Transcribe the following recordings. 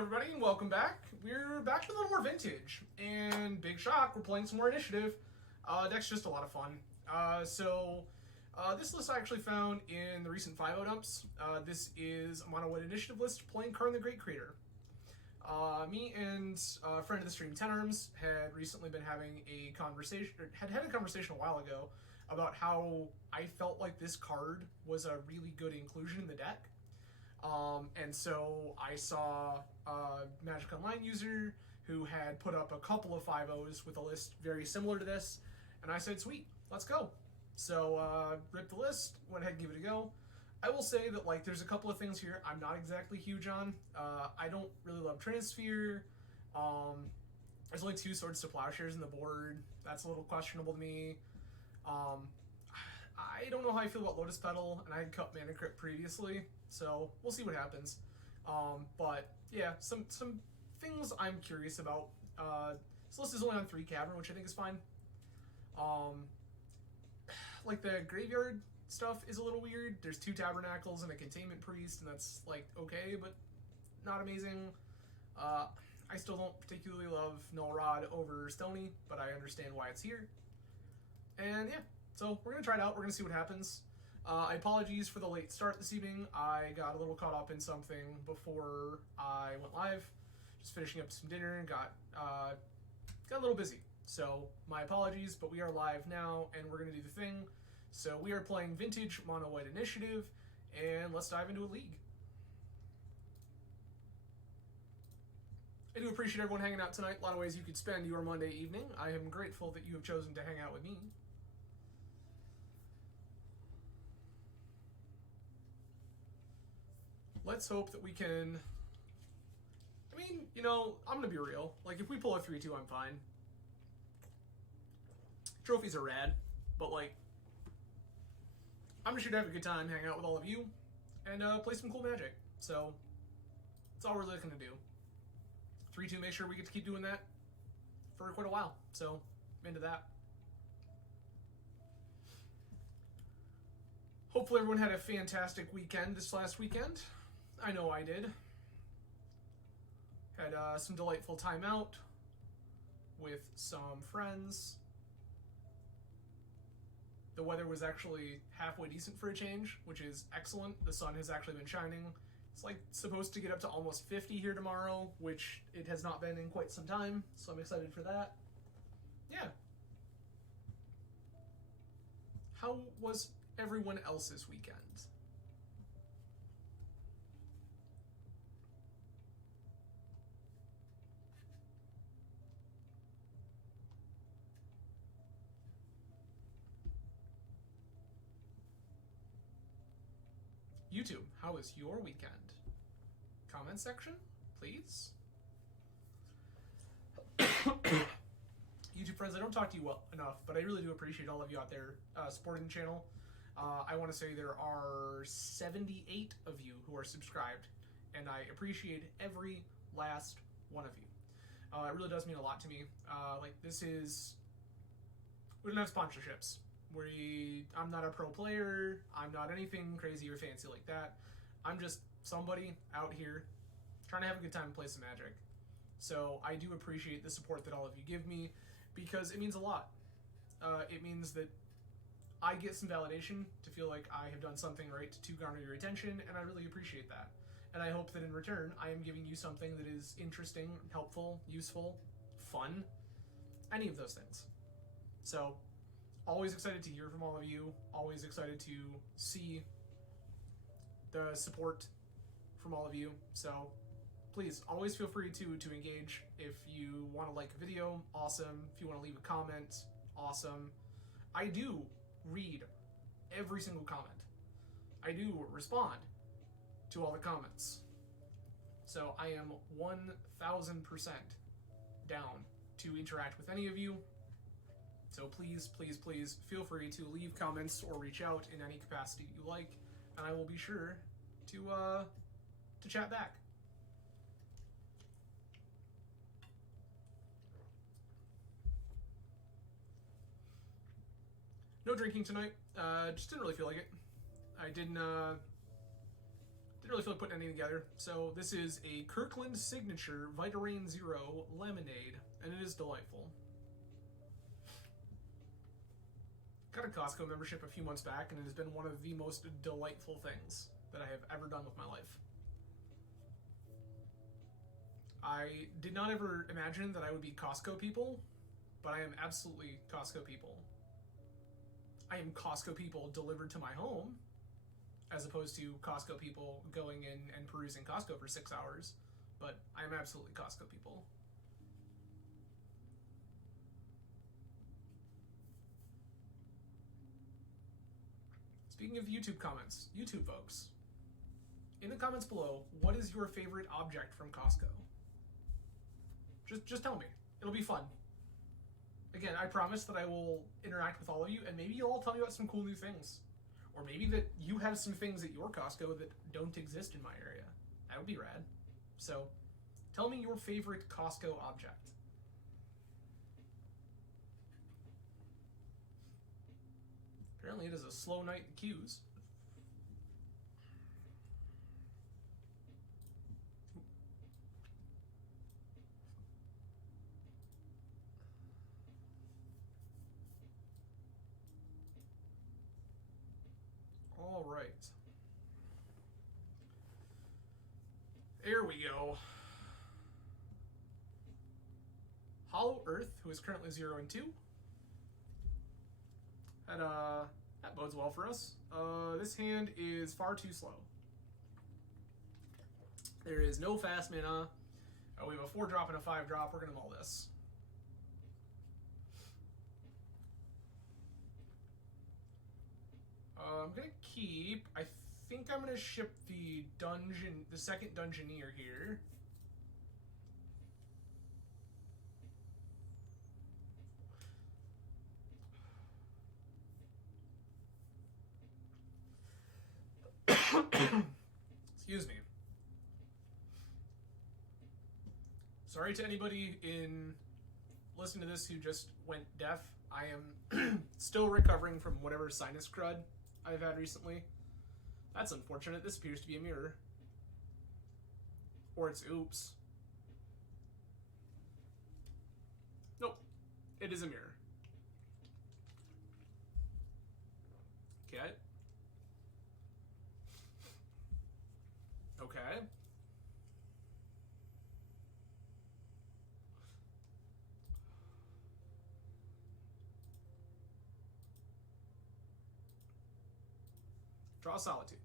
everybody, and welcome back. We're back to a little more vintage, and big shock, we're playing some more initiative. Deck's just a lot of fun. This list I actually found in the recent 5.0 dumps. This is a mono-white initiative list playing Karn the Great Creator. Me and a friend of the stream, 10 Arms, had recently been having a conversation, or had a conversation a while ago about how I felt like this card was a really good inclusion in the deck. And so I saw a Magic Online user who had put up a couple of 5.0s with a list very similar to this, and I said, sweet, let's go. So, ripped the list, went ahead and gave it a go. I will say that, like, there's a couple of things here I'm not exactly huge on. I don't really love Transfear. There's only 2 Swords to Plowshares in the board. That's a little questionable to me. I don't know how I feel about Lotus Petal, and I had cut Mana Crypt previously, so we'll see what happens. But yeah, some things I'm curious about. This list is only on 3 Cavern, which I think is fine. Like the graveyard stuff is a little weird. There's 2 Tabernacles and a Containment Priest, and that's like okay, but not amazing. I still don't particularly love Null Rod over Stony, but I understand why it's here. And yeah. So we're going to try it out. We're going to see what happens. Apologies for the late start this evening. I got a little caught up in something before I went live. Just finishing up some dinner and got a little busy. So my apologies, but we are live now and we're going to do the thing. So we are playing Vintage Mono White Initiative, and let's dive into a league. I do appreciate everyone hanging out tonight. A lot of ways you could spend your Monday evening. I am grateful that you have chosen to hang out with me. Let's hope that we can... I mean, you know, I'm going to be real. Like, if we pull a 3-2, I'm fine. Trophies are rad, but, like, I'm just here to have a good time, hang out with all of you, and play some cool Magic. So, that's all we're looking to do. 3-2, make sure we get to keep doing that for quite a while. So, I'm into that. Hopefully everyone had a fantastic weekend this last weekend. I know I did. Had some delightful time out with some friends. The weather was actually halfway decent for a change, which is excellent. The sun has actually been shining. It's like supposed to get up to almost 50 here tomorrow, which it has not been in quite some time, so I'm excited for that. Yeah. How was everyone else's weekend? YouTube, how was your weekend? Comment section, please. YouTube friends, I don't talk to you enough, but I really do appreciate all of you out there supporting the channel. I want to say there are 78 of you who are subscribed, and I appreciate every last one of you. It really does mean a lot to me. Like, this is... We don't have sponsorships. I'm not a pro player, I'm not anything crazy or fancy like that. I'm just somebody out here trying to have a good time and play some Magic. So I do appreciate the support that all of you give me, because it means a lot. It means that I get some validation to feel like I have done something right to garner your attention, and I really appreciate that. And I hope that in return, I am giving you something that is interesting, helpful, useful, fun, any of those things. So, always excited to hear from all of you, always excited to see the support from all of you. So please, always feel free to engage. If you want to like a video, awesome. If you want to leave a comment, awesome. I do read every single comment. I do respond to all the comments. So I am 1000% down to interact with any of you. So please, please, please feel free to leave comments or reach out in any capacity you like, and I will be sure to chat back. No drinking tonight. Just didn't really feel like it. I didn't didn't really feel like putting anything together. So this is a Kirkland Signature Vitarain Zero Lemonade, and it is delightful. Got a Costco membership a few months back, and it has been one of the most delightful things that I have ever done with my life. I did not ever imagine that I would be Costco people, but I am absolutely Costco people. I am Costco people delivered to my home, as opposed to Costco people going in and perusing Costco for 6 hours, but I am absolutely Costco people. Speaking of YouTube comments, YouTube folks, in the comments below, what is your favorite object from Costco? Just tell me. It'll be fun. Again, I promise that I will interact with all of you, and maybe you'll all tell me about some cool new things. Or maybe that you have some things at your Costco that don't exist in my area. That would be rad. So, tell me your favorite Costco object. Apparently it is a slow night in queues. All right. There we go. Hollow Earth, who is currently 0 and 2. That bodes well for us. This hand is far too slow. There is no fast mana. We have a 4-drop and a 5-drop. We're gonna mull this. I'm gonna keep. I think I'm gonna ship the second Dungeoneer here. Excuse me. Sorry to anybody in listening to this who just went deaf. I am still recovering from whatever sinus crud I've had recently. That's unfortunate. This appears to be a mirror. Or it's oops. Nope. It is a mirror. Okay. Okay. Draw Solitude.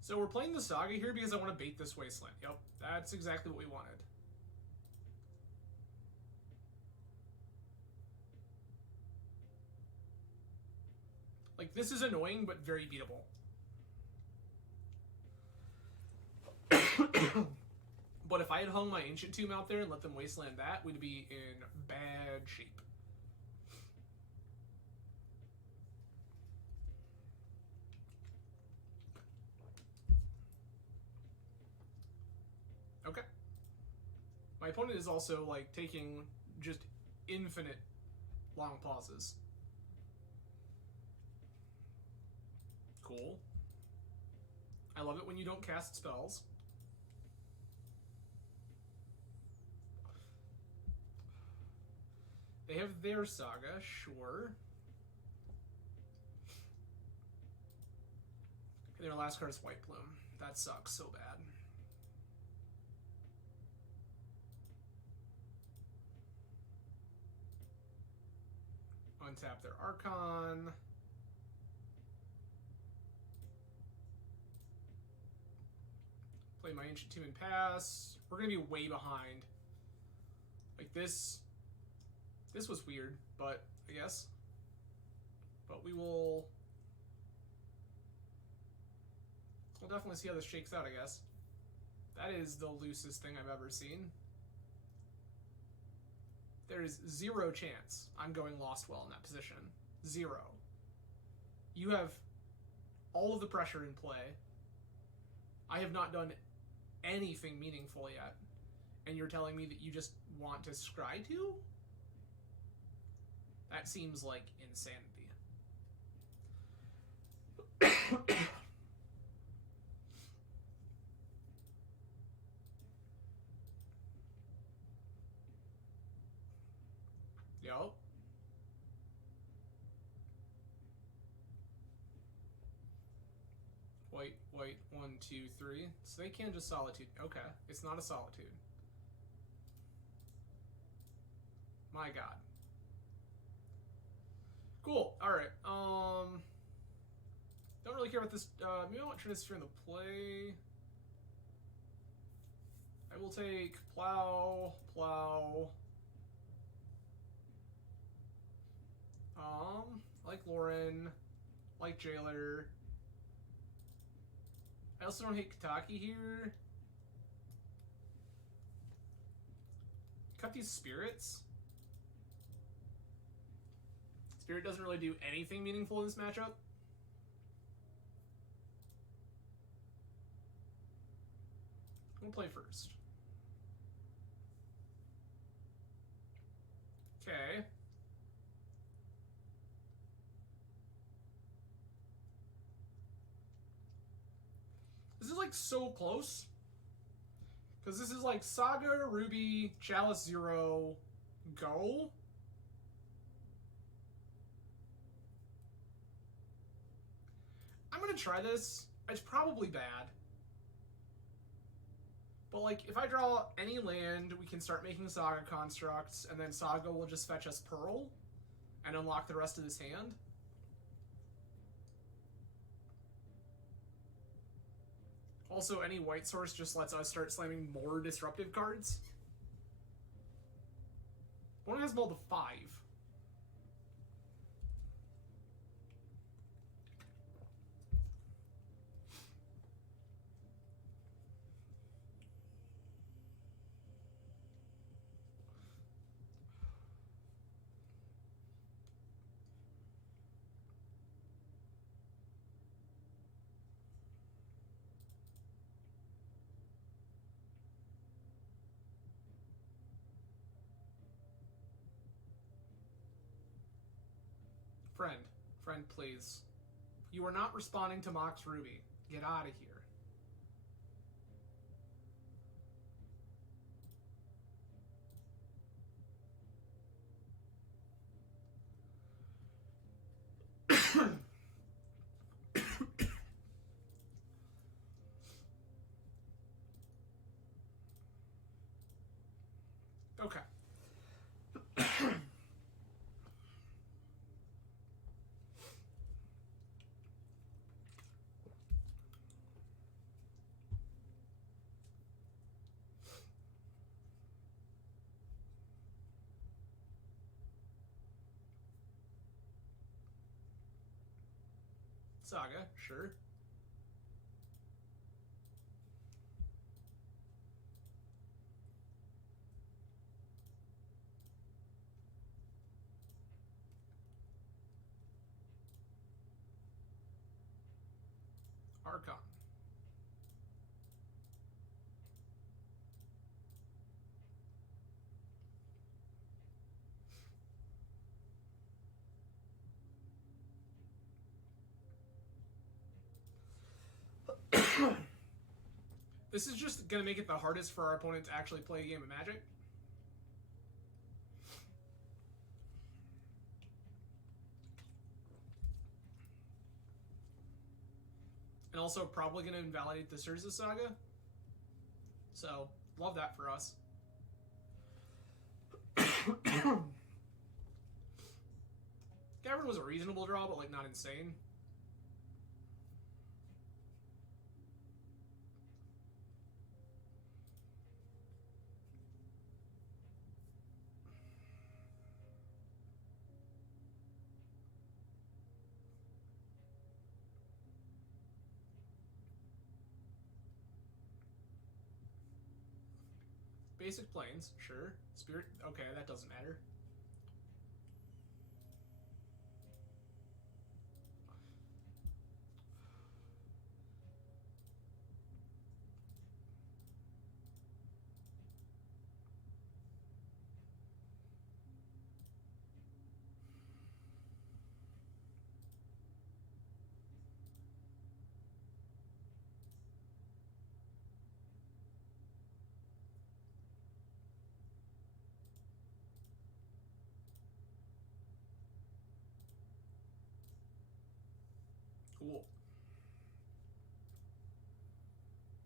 So we're playing the Saga here because I want to bait this Wasteland. Yep, that's exactly what we wanted. Like, this is annoying, but very beatable. But if I had hung my Ancient Tomb out there and let them Wasteland that, we'd be in bad shape. Okay. My opponent is also, like, taking just infinite long pauses. Cool. I love it when you don't cast spells. They have their Saga, sure. And their last card is White Plume. That sucks so bad. Untap their Archon. Play my Ancient Tomb and pass. We're gonna be way behind. Like this was weird, but I guess. But we'll definitely see how this shakes out, I guess. That is the loosest thing I've ever seen. There is 0 chance I'm going Lost Well in that position. 0. You have all of the pressure in play. I have not done anything meaningful yet. And you're telling me that you just want to scry to? That seems like insanity. Yup. White, 1, 2, 3. So they can just solitude. Okay, it's not a solitude. My god. Cool. Alright. Don't really care about this. Maybe I want Trinisphere in the play. I will take Plow, Plow. Like Lauren. Like Jailer. I also don't hate Kataki here. Cut these spirits. Spirit doesn't really do anything meaningful in this matchup. We'll play first. Okay. This is like so close. Because this is like Saga, Ruby, Chalice 0, go. I'm gonna try this. It's probably bad. But like, if I draw any land, we can start making Saga constructs, and then Saga will just fetch us Pearl and unlock the rest of this hand. Also, any white source just lets us start slamming more disruptive cards. One has mulled to 5. Friend, please. You are not responding to Mox Ruby. Get out of here. Okay. Saga, sure. Archon. This is just going to make it the hardest for our opponent to actually play a game of Magic. And also probably going to invalidate the Surza Saga. So, love that for us. Gavin was a reasonable draw, but like not insane. Basic planes, sure. Spirit, okay, that doesn't matter.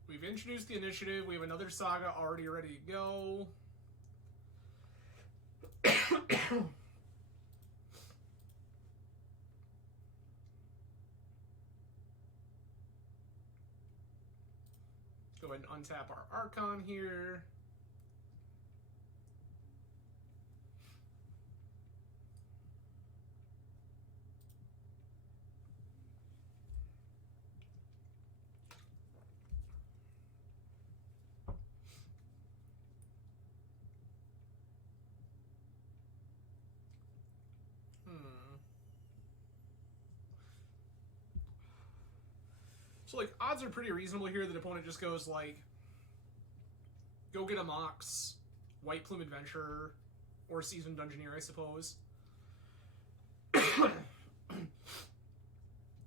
We've introduced the initiative. We have another saga already ready to go. Go ahead and untap our Archon here. So, like, odds are pretty reasonable here. The opponent just goes, like, go get a Mox, White Plume Adventurer, or Seasoned Dungeoneer, I suppose. And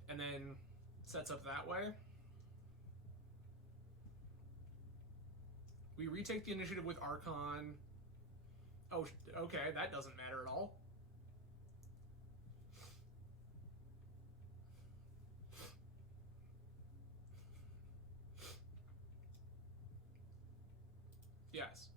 then sets up that way. We retake the initiative with Archon. Oh, okay, that doesn't matter at all. Yes.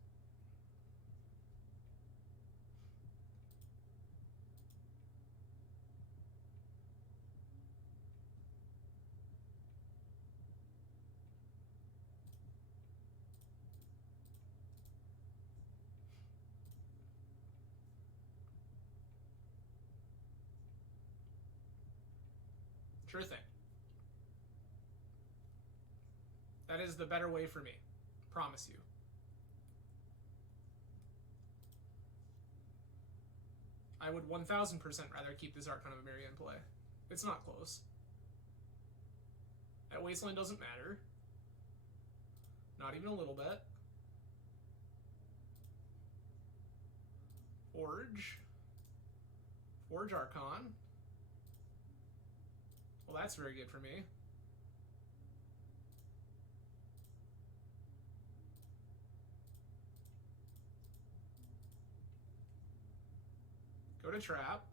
Sure thing. That is the better way for me. Promise you. I would 1000% rather keep this Archon of Emeria in play. It's not close. That Wasteland doesn't matter. Not even a little bit. Forge. Forge Archon. Well, that's very good for me. Go to trap.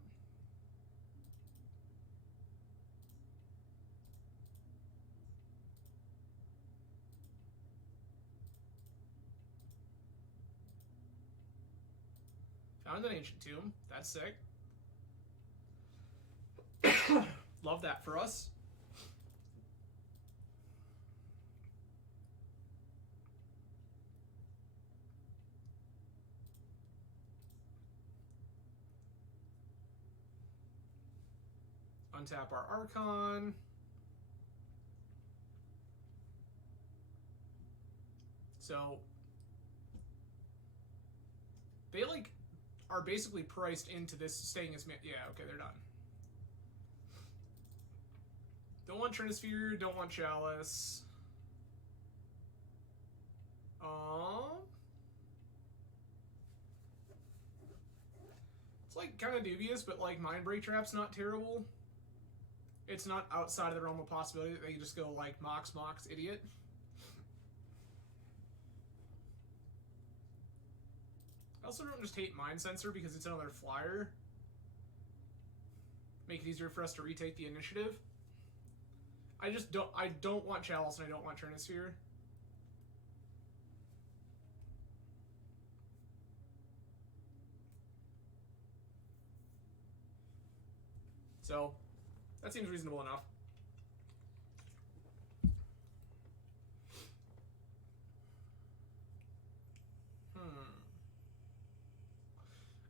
Found an Ancient Tomb. That's sick. Love that for us. Untap our Archon. So they like are basically priced into this staying as yeah, okay, they're done. Don't want Trinisphere, don't want Chalice. It's like kind of dubious, but like Mindbreak Trap's not terrible. It's not outside of the realm of possibility that they just go like Mox, idiot. I also don't just hate Mind Sensor because it's another flyer. Make it easier for us to retake the initiative. I don't want Chalice and I don't want Trinisphere. So, that seems reasonable enough.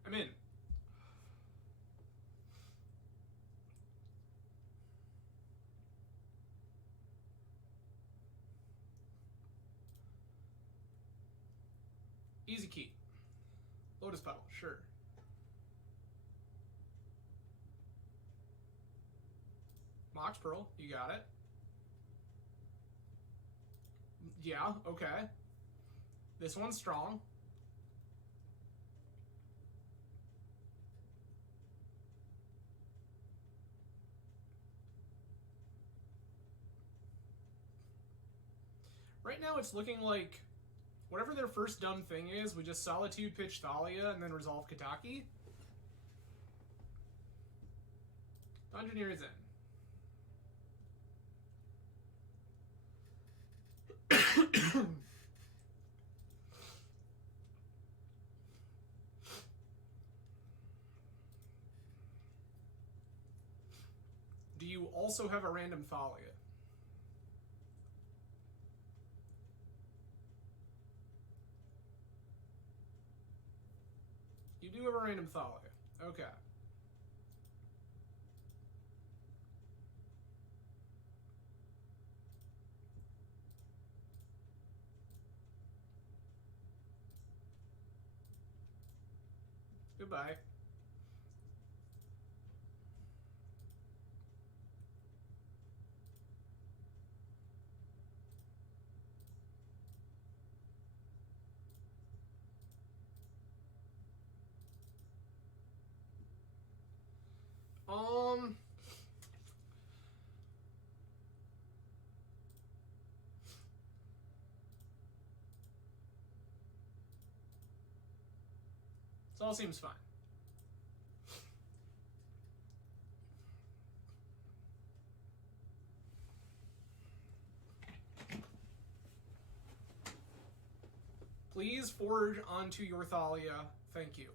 I'm in. Easy key. Lotus Petal, sure. Mox Pearl, you got it. Yeah, okay. This one's strong. Right now it's looking like whatever their first done thing is, we just Solitude, pitch Thalia, and then resolve Kataki. Dungeoneer is in. Do you also have a random Thalia? You do have a random Thalia. Okay. Goodbye. This all seems fine. Please forge onto your Thalia. Thank you.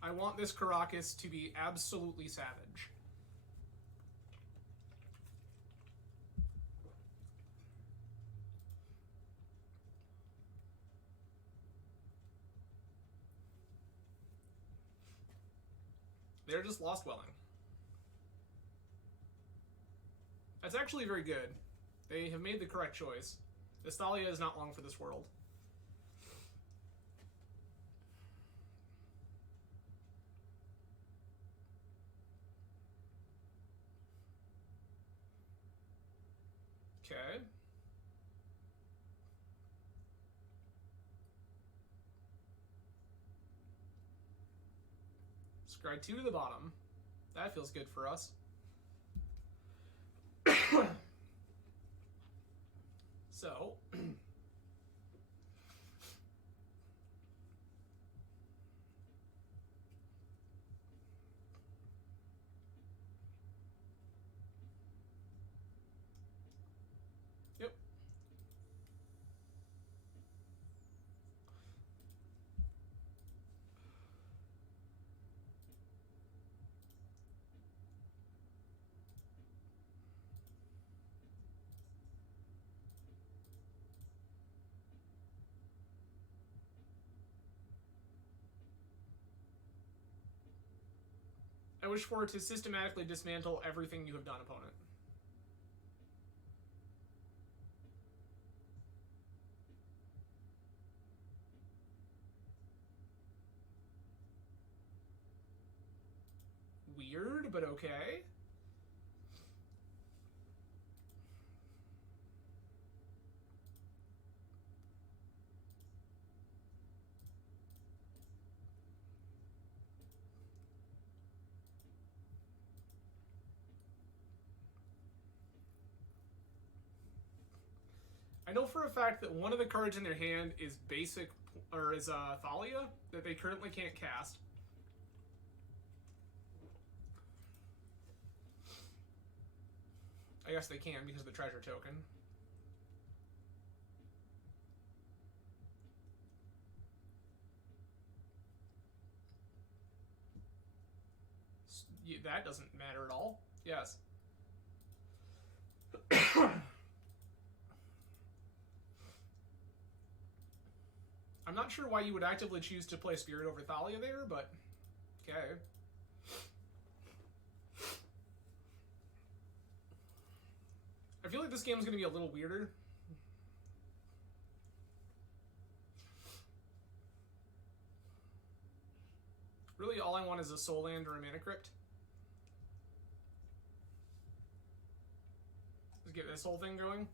I want this Caracas to be absolutely savage. They're just Lost Dwelling. That's actually very good. They have made the correct choice. This Thalia is not long for this world. Okay. Scry 2 to the bottom. That feels good for us. So... Yep. I wish for it to systematically dismantle everything you have done, opponent. Weird, but okay. I know for a fact that one of the cards in their hand is basic, or is Thalia, that they currently can't cast. I guess they can because of the treasure token. That doesn't matter at all. Yes. I'm not sure why you would actively choose to play Spirit over Thalia there, but okay. I feel like this game is going to be a little weirder. Really, all I want is a Soul Land or a Mana Crypt. Let's get this whole thing going.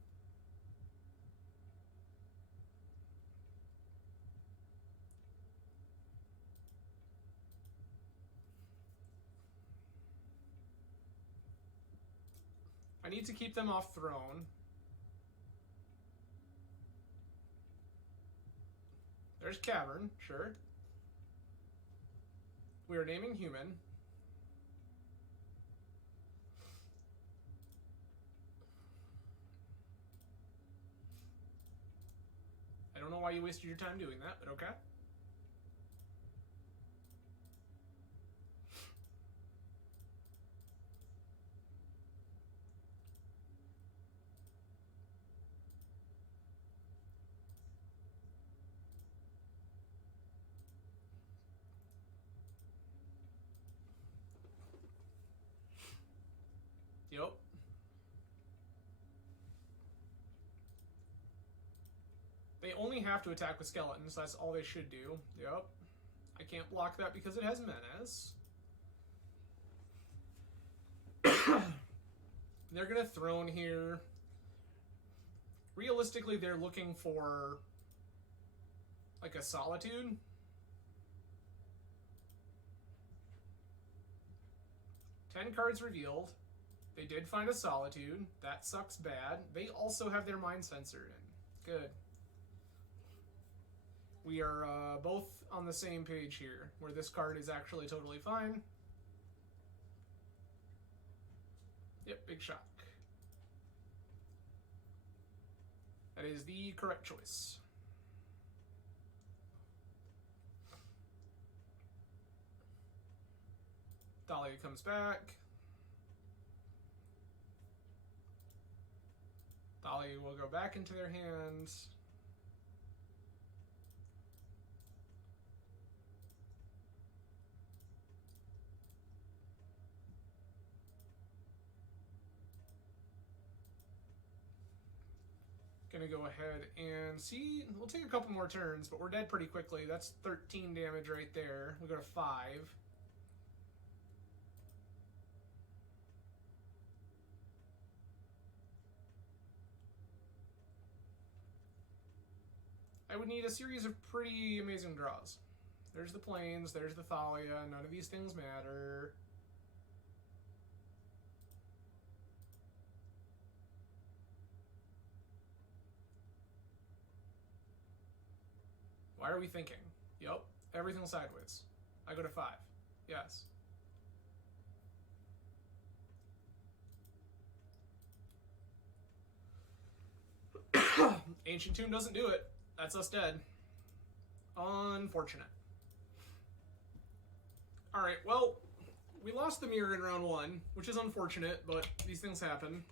I need to keep them off throne. There's Cavern, sure. We are naming human. why you wasted your time doing that, but okay. Yep. They only have to attack with skeletons. That's all they should do. Yep. I can't block that because it has menace. They're going to throne here. Realistically, they're looking for like a Solitude. Ten cards revealed. They did find a Solitude. That sucks bad. They also have their Mind Sensor in. Good. We are both on the same page here, where this card is actually totally fine. Yep, big shock. That is the correct choice. Dahlia comes back. Dahlia will go back into their hands. Gonna go ahead and see. We'll take a couple more turns, but we're dead pretty quickly. That's 13 damage right there. We go to 5. I would need a series of pretty amazing draws. There's the Plains, there's the Thalia. None of these things matter. Why are we thinking? Yep, everything sideways. I go to 5. Yes. Ancient Tomb doesn't do it. That's us dead. Unfortunate. Alright, well, we lost the mirror in round 1, which is unfortunate, but these things happen.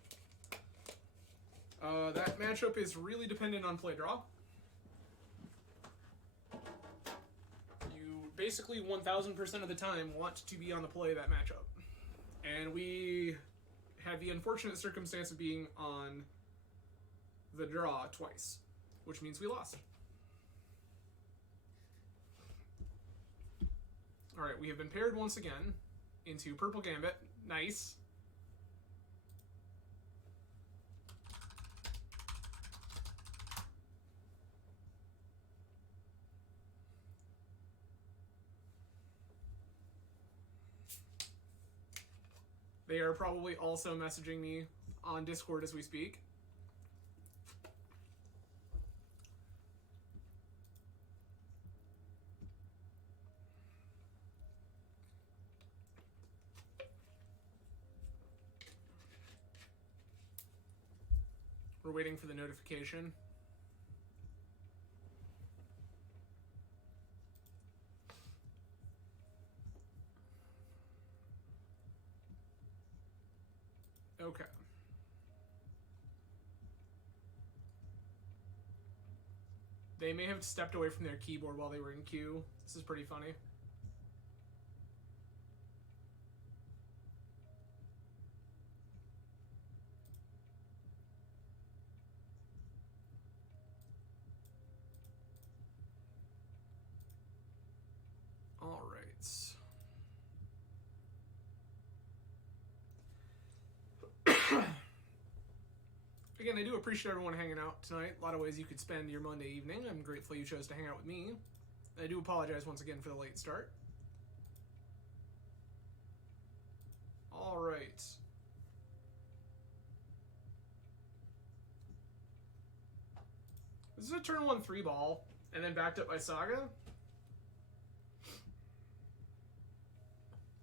That matchup is really dependent on play draw. You basically 1000% of the time want to be on the play of that matchup. And we had the unfortunate circumstance of being on the draw twice, which means we lost. Alright, we have been paired once again into Purple Gambit. Nice. They are probably also messaging me on Discord as we speak. We're waiting for the notification. Okay. They may have stepped away from their keyboard while they were in queue. This is pretty funny. All right. Again, I do appreciate everyone hanging out tonight. A lot of ways you could spend your Monday evening. I'm grateful you chose to hang out with me. I do apologize once again for the late start. All right. This is a turn 1 3-ball, and then backed up by Saga.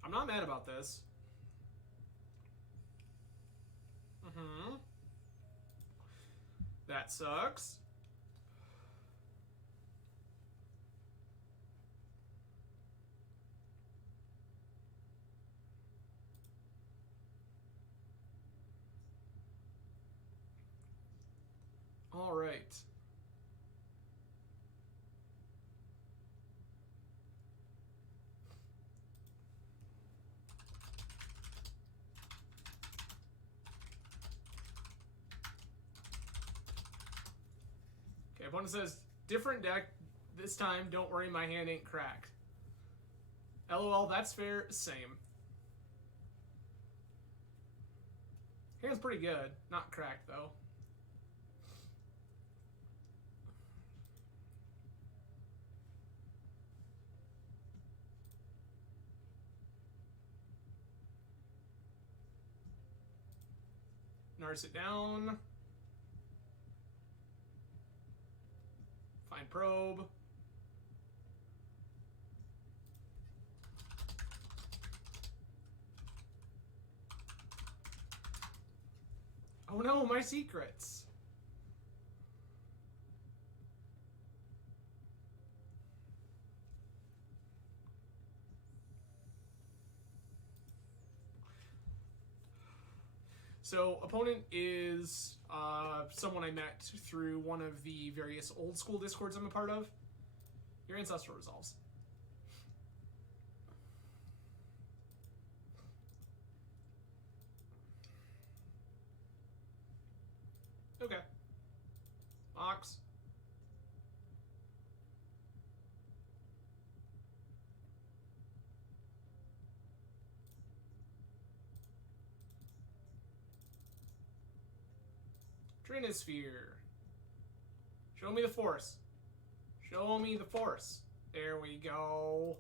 I'm not mad about this. That sucks. right. Okay, opponent says, different deck. This time, don't worry, my hand ain't cracked. LOL, that's fair. Same. Hand's pretty good. Not cracked, though. Nars it down. Find probe. Oh no, my secrets. So, opponent is someone I met through one of the various old school discords I'm a part of. Your ancestral resolves. Okay. Ox. Trinisphere. Show me the force. Show me the force. There we go.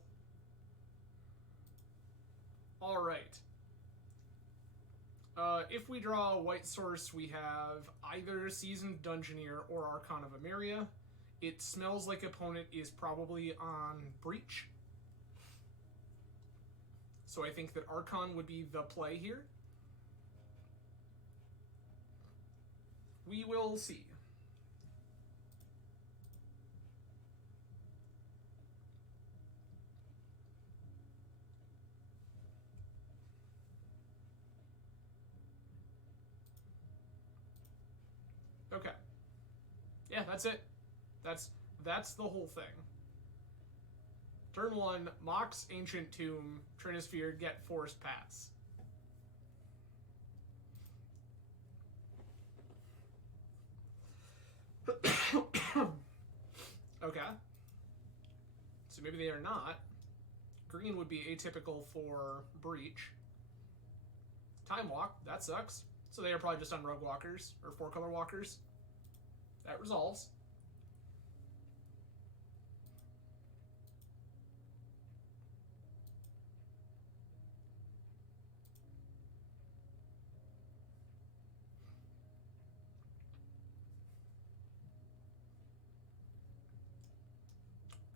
Alright. If we draw a white source, we have either Seasoned Dungeoneer or Archon of Emeria. It smells like opponent is probably on Breach. So I think that Archon would be the play here. We will see. Okay. Yeah, that's it. That's the whole thing. Turn 1, Mox, Ancient Tomb, Trinisphere, get Forest Pass. Okay. So maybe they are not. Green would be atypical for Breach. Time Walk, that sucks. So they are probably just on Rogue Walkers, or 4-color Walkers. That resolves.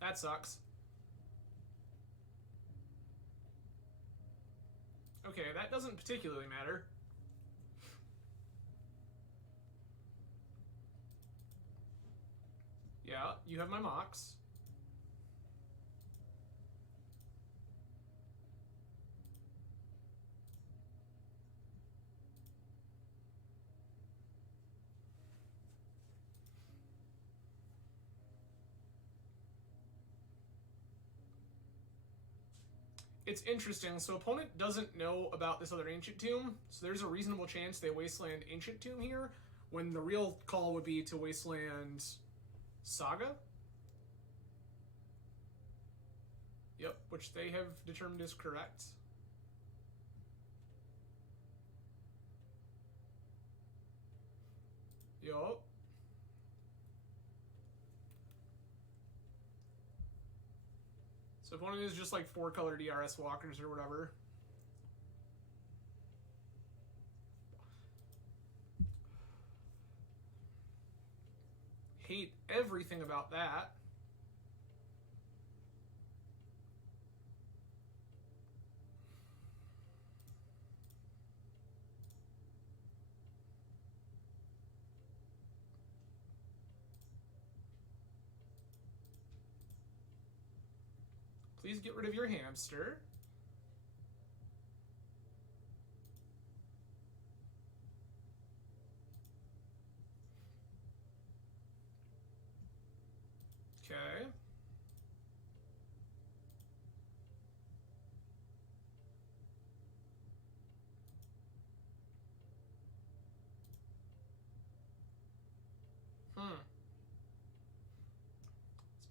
That sucks. Okay, that doesn't particularly matter. Yeah, you have my Mox. It's interesting. So opponent doesn't know about this other Ancient Tomb, so there's a reasonable chance they Wasteland Ancient Tomb here, when the real call would be to Wasteland Saga. Yep, which they have determined is correct. Yup. So opponent is just like 4-color DRS walkers or whatever. Hate everything about that. Please get rid of your hamster.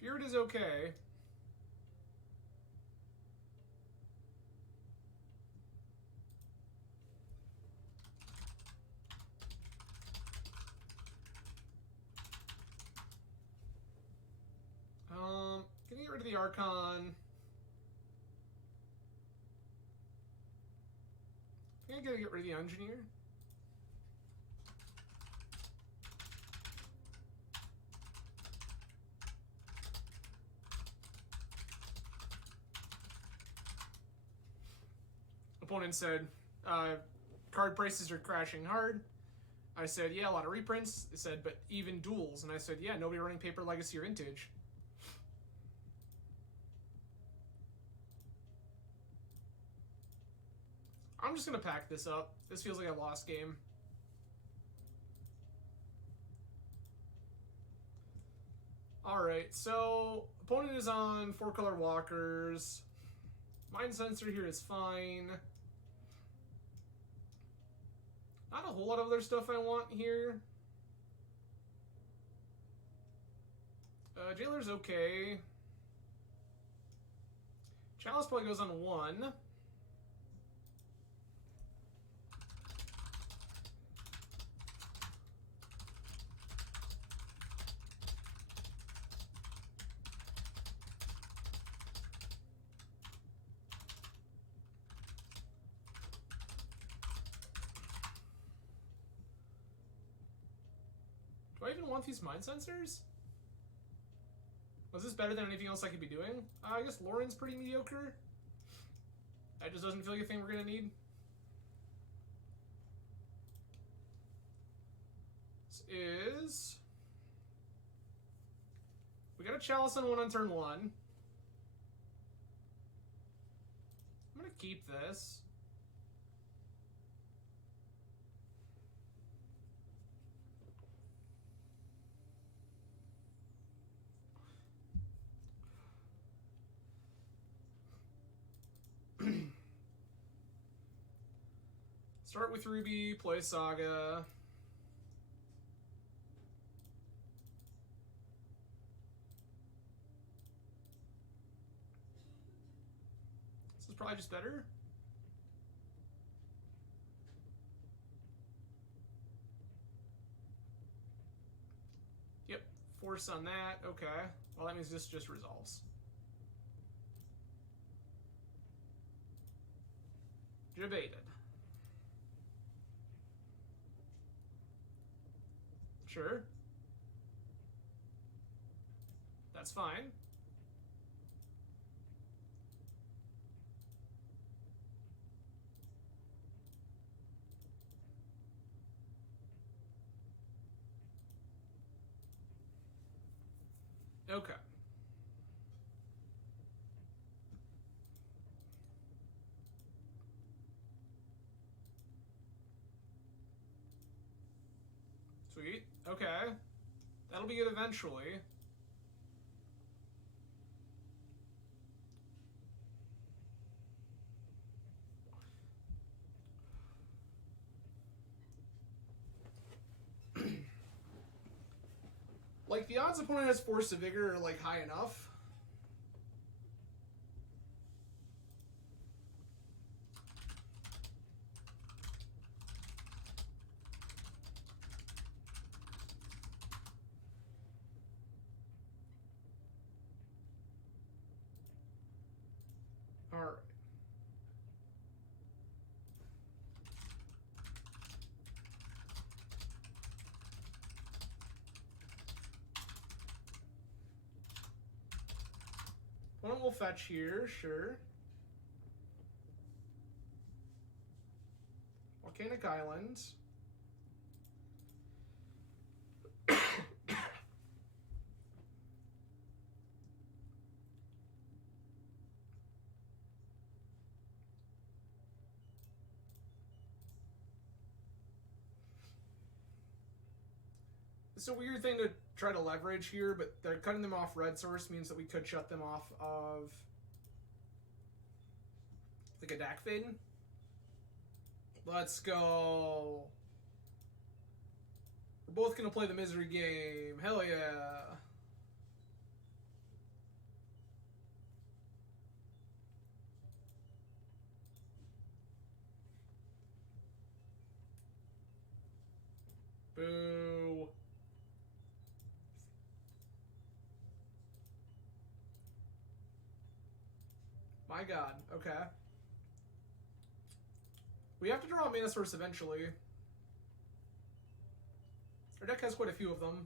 Spirit is okay. Can you get rid of the Archon? I think I gotta get rid of the Engineer. Opponent said, card prices are crashing hard. I said, yeah, a lot of reprints. They said, but even duels. And I said, yeah, nobody running Paper Legacy or Vintage. I'm just going to pack this up. This feels like a lost game. Alright, so opponent is on 4-color walkers. Mind Sensor here is fine. Not a whole lot of other stuff I want here. Jailer's okay. Chalice probably goes on 1. Do I even want these Mind Sensors? Was this better than anything else I could be doing? I guess Lauren's pretty mediocre. That just doesn't feel like a thing we're gonna need. This is... We got a Chalice on 1 on turn 1. I'm gonna keep this. Start with Ruby, play Saga. This is probably just better. Yep, force on that, okay. Well, that means this just resolves. Debated. Sure. That's fine. Okay. Sweet. Okay. That'll be good eventually. Like, the odds opponent has Force of Vigor are, like, high enough. Alright. One will fetch here, sure. Volcanic Island. It's a weird thing to try to leverage here, but they're cutting them off red source means that we could shut them off of like a Dak Fade. Let's go. We're both gonna play the misery game. Hell yeah. My god. Okay. We have to draw a mana source eventually. Our deck has quite a few of them.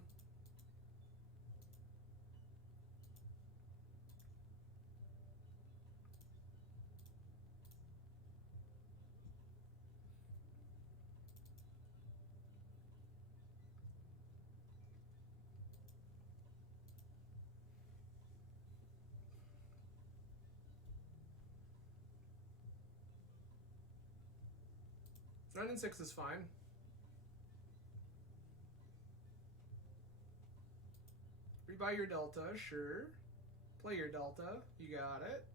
Nine and 6 is fine. Rebuy your Delta, sure. Play your Delta, you got it.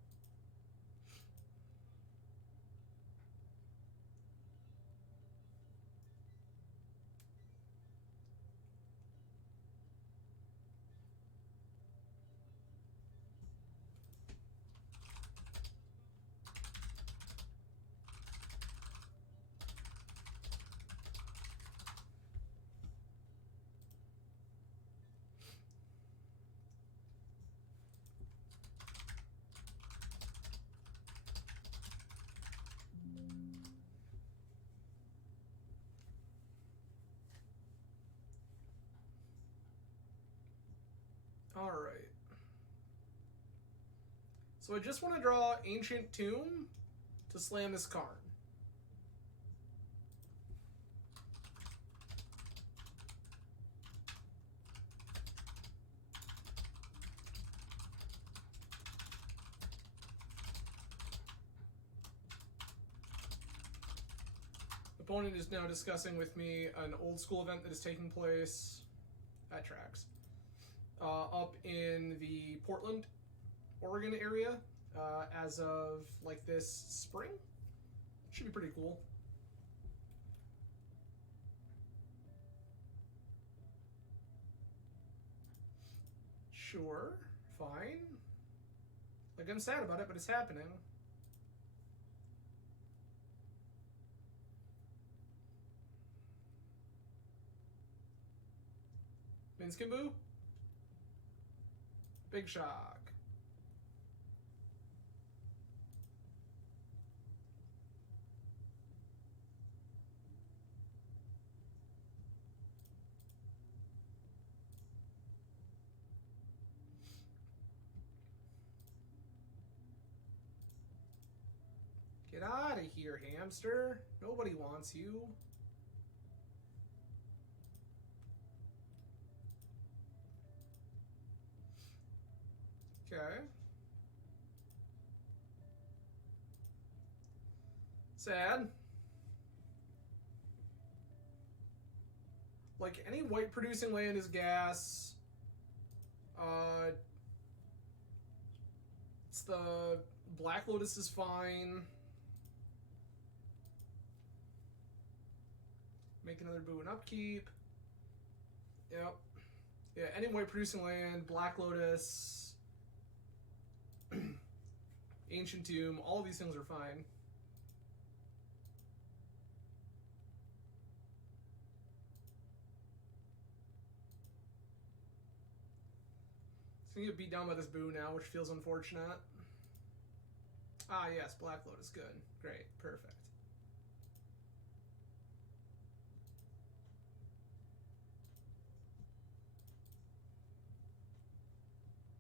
Alright. So I just want to draw Ancient Tomb to slam this Karn. Opponent is now discussing with me an old school event that is taking place at tracks up in the Portland, Oregon area as of like this spring. Should be pretty cool. Sure, fine. Like, I'm sad about it, but it's happening. Minskaboo? Big shock. Get out of here, hamster. Nobody wants you. Okay. Sad. Like, any white producing land is gas. It's the Black Lotus is fine. Make another boo and upkeep. Yep. Yeah, any white producing land, Black Lotus, Ancient Tomb, all of these things are fine. So you get beat down by this boo now, which feels unfortunate. Ah, yes, Black Lotus, good. Great, perfect.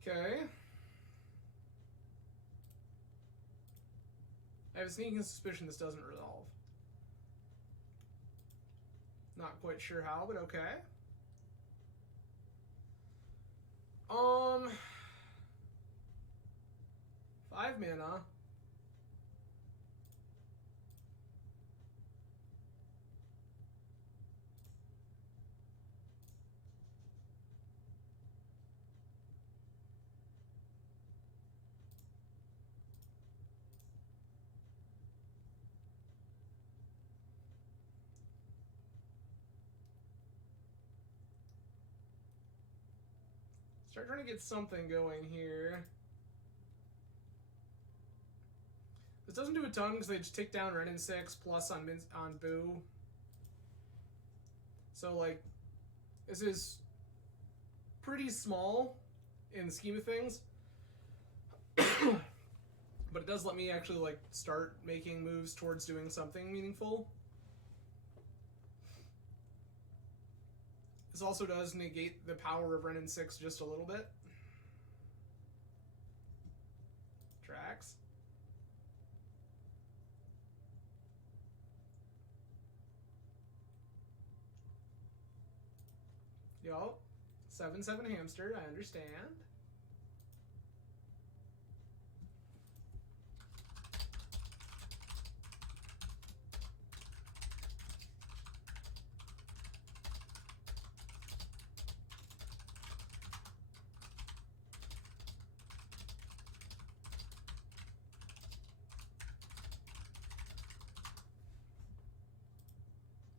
Okay. I have a sneaking suspicion this doesn't resolve. Not quite sure how, but okay. 5 mana. Start trying to get something going here. This doesn't do a ton because they just take down Ren and 6 plus on Boo. So, like, this is pretty small in the scheme of things. But it does let me actually like start making moves towards doing something meaningful. This also does negate the power of Renin 6 just a little bit. Tracks. Yo, 7/7 hamster, I understand.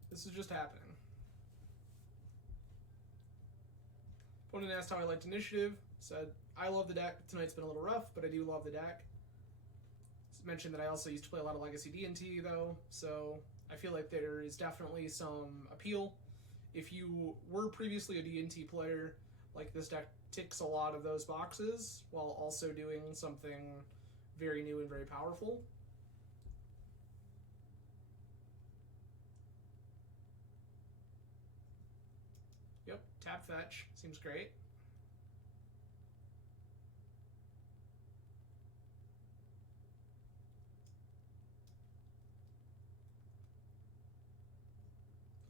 This is just happening. Opponent asked how I liked initiative. Said, I love the deck. Tonight's been a little rough, but I do love the deck. Mentioned that I also used to play a lot of Legacy D&T, though, so I feel like there is definitely some appeal. If you were previously a D&T player, like this deck ticks a lot of those boxes, while also doing something very new and very powerful. Yep, tap fetch. Seems great.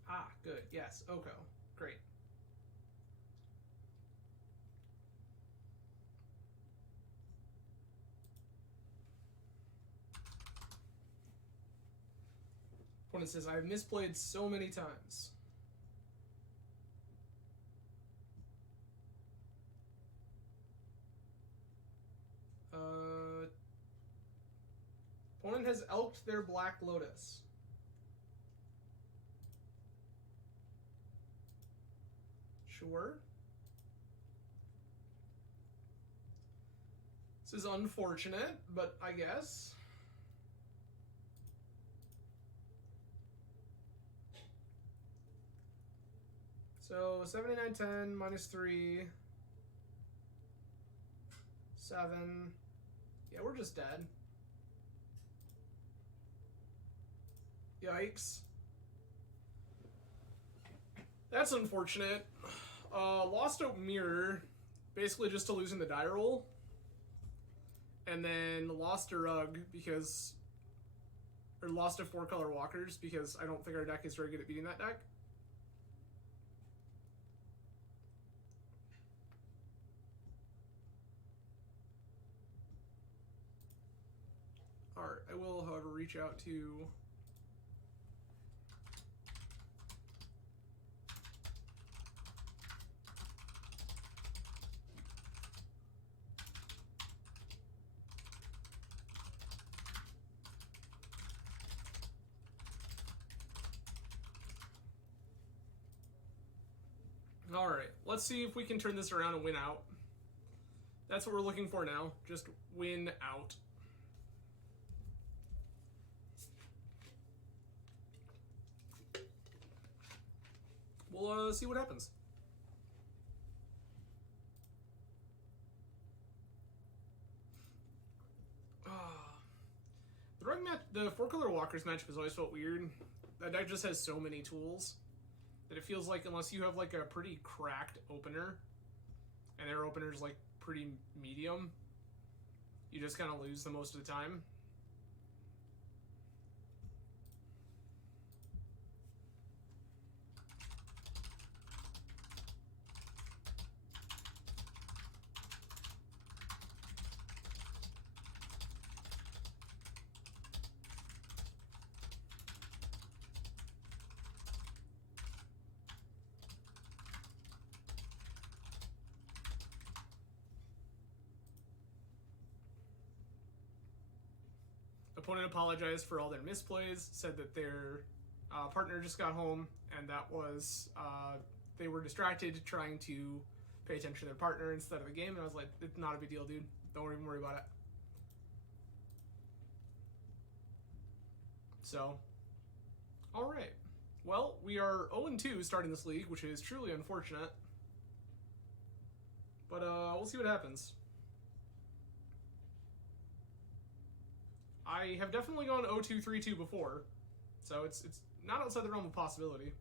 Ah, good. Yes, Oko. Great. Opponent says, I've misplayed so many times. Opponent has elked their Black Lotus. Sure. This is unfortunate, but I guess. So 79.10 minus 3. 7. Yeah, we're just dead. Yikes. That's unfortunate. Lost Oak Mirror, basically just to lose in the die roll. And then lost a Rug because... Or lost to 4-color Walkers because I don't think our deck is very good at beating that deck. Alright, I will, however, reach out to... Alright, let's see if we can turn this around and win out. That's what we're looking for now. Just win out. We'll see what happens. The Rug match, the 4-color Walkers matchup has always felt weird. That deck just has so many tools that it feels like unless you have like a pretty cracked opener, and their opener's like pretty medium, you just kind of lose the most of the time. Opponent apologized for all their misplays, said that their partner just got home, and that was, they were distracted trying to pay attention to their partner instead of the game, and I was like, it's not a big deal, dude. Don't even worry about it. So, alright. Well, we are 0-2 starting this league, which is truly unfortunate. But we'll see what happens. I have definitely gone 0-2-3-2 before, so it's not outside the realm of possibility.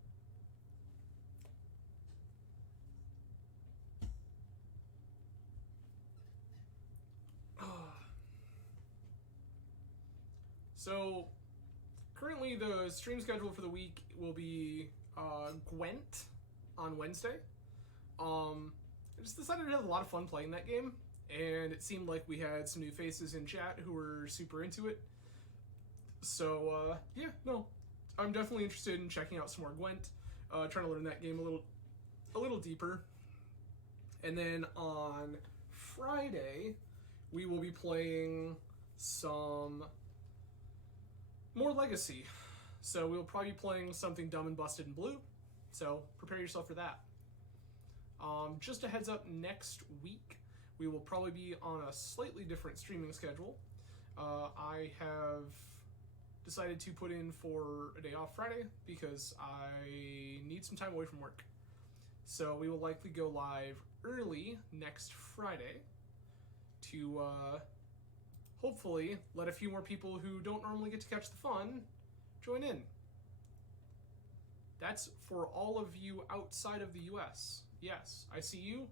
So, currently the stream schedule for the week will be Gwent on Wednesday. I just decided to have a lot of fun playing that game, and it seemed like we had some new faces in chat who were super into it. So, yeah, no, I'm definitely interested in checking out some more Gwent, trying to learn that game a little deeper. And then on Friday, we will be playing some more Legacy. So we'll probably be playing something dumb and busted in blue. So prepare yourself for that. Just a heads up, next week we will probably be on a slightly different streaming schedule. I have decided to put in for a day off Friday because I need some time away from work. So we will likely go live early next Friday to hopefully let a few more people who don't normally get to catch the fun join in. That's for all of you outside of the US. Yes, I see you.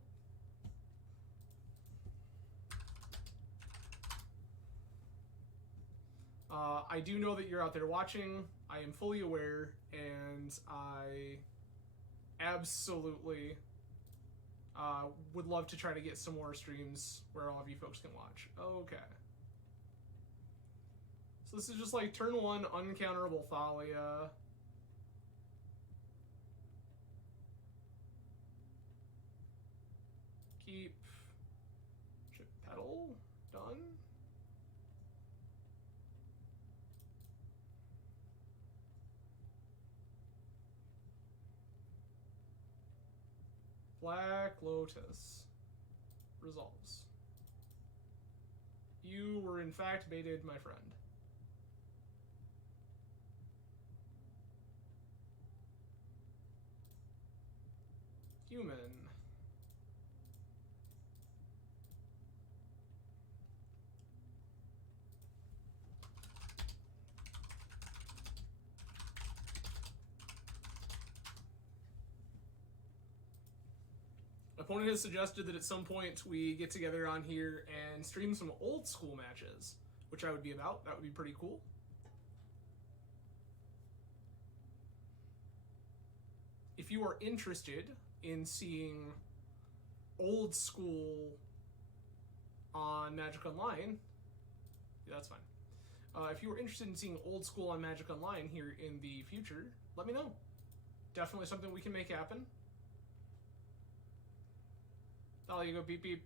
I do know that you're out there watching. I am fully aware, and I absolutely would love to try to get some more streams where all of you folks can watch. Okay. So this is just like turn 1, uncounterable Thalia. Keep chip pedal, done. Black Lotus resolves. You were in fact baited, my friend. Human. Opponent has suggested that at some point we get together on here and stream some old school matches, which I would be about. That would be pretty cool. If you are interested in seeing old school on Magic Online, yeah, that's fine. If you are interested in seeing old school on Magic Online here in the future, let me know. Definitely something we can make happen. Oh, you go beep beep.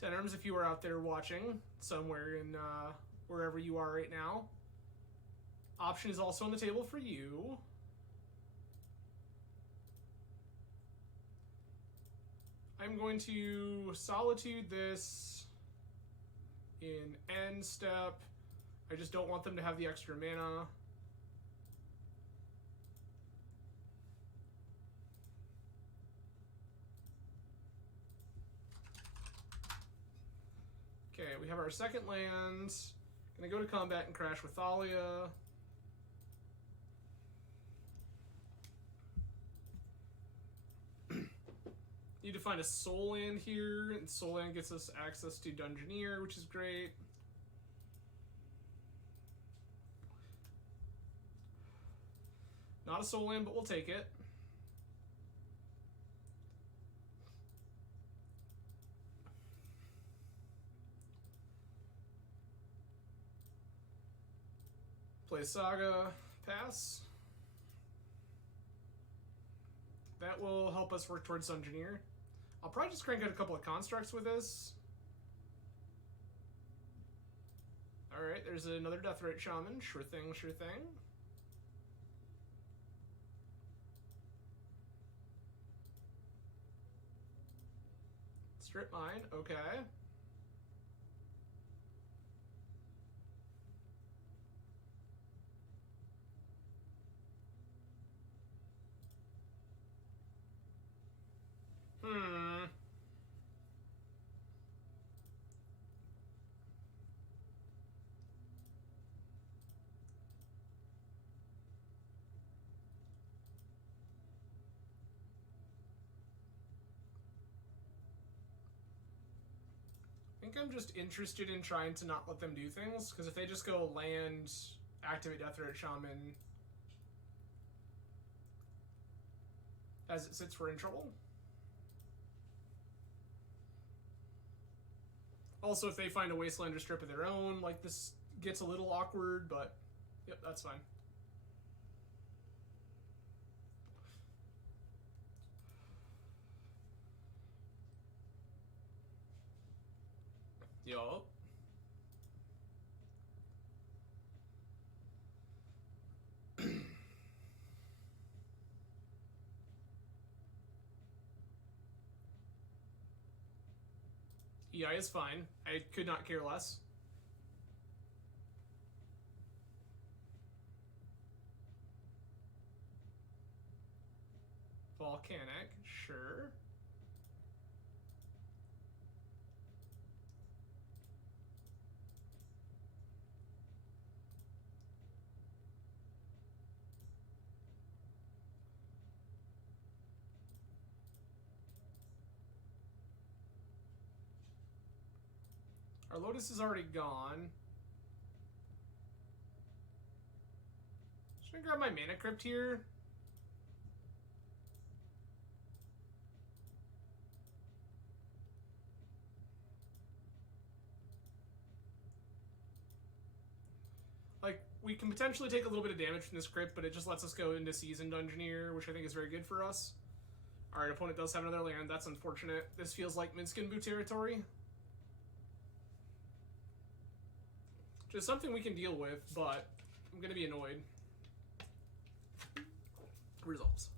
Tenarms, if you are out there watching somewhere in wherever you are right now, option is also on the table for you. I'm going to Solitude this in end step. I just don't want them to have the extra mana. Okay, we have our second land. Gonna go to combat and crash with Thalia. Need to find a soul land here, and soul land gets us access to Dungeoneer, which is great. Not a soul land, but we'll take it. Play Saga, pass. That will help us work towards Dungeoneer. I'll probably just crank out a couple of constructs with this. Alright, there's another Deathrite Shaman. Sure thing, sure thing. Strip mine, okay. I think I'm just interested in trying to not let them do things, because if they just go land, activate Death Threat Shaman as it sits, we're in trouble. Also, if they find a Wastelander strip of their own, like, this gets a little awkward, but yep, that's fine. Yup. EI is fine. I could not care less. Volcanic, sure. Our Lotus is already gone. Just gonna grab my Mana Crypt here. Like, we can potentially take a little bit of damage from this crypt, but it just lets us go into Seasoned Engineer, which I think is very good for us. Alright, opponent does have another land. That's unfortunate. This feels like Minskin territory. Which is something we can deal with, but I'm going to be annoyed. Resolves.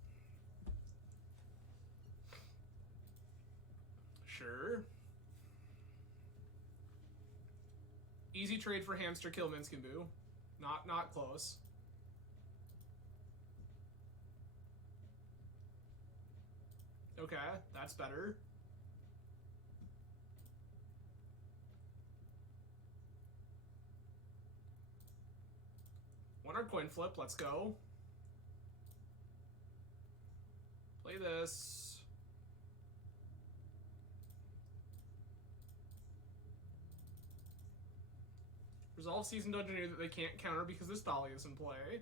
Sure. Easy trade for Hamster kill Minskin Boo. Not close. Okay, that's better. One our coin flip, let's go. Play this. Resolve Seasoned Engineer that they can't counter because this Dolly is in play.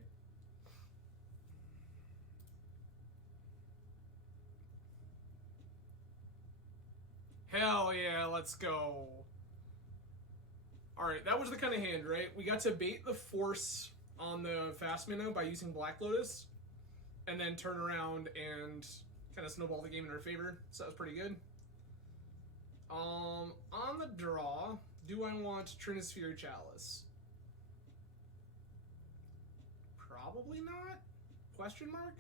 Hell yeah, let's go. Alright, that was the kind of hand, right? We got to bait the force on the fast mana by using Black Lotus, and then turn around and kind of snowball the game in our favor. So that was pretty good. On the draw, do I want Trinisphere Chalice? Probably not? Question mark?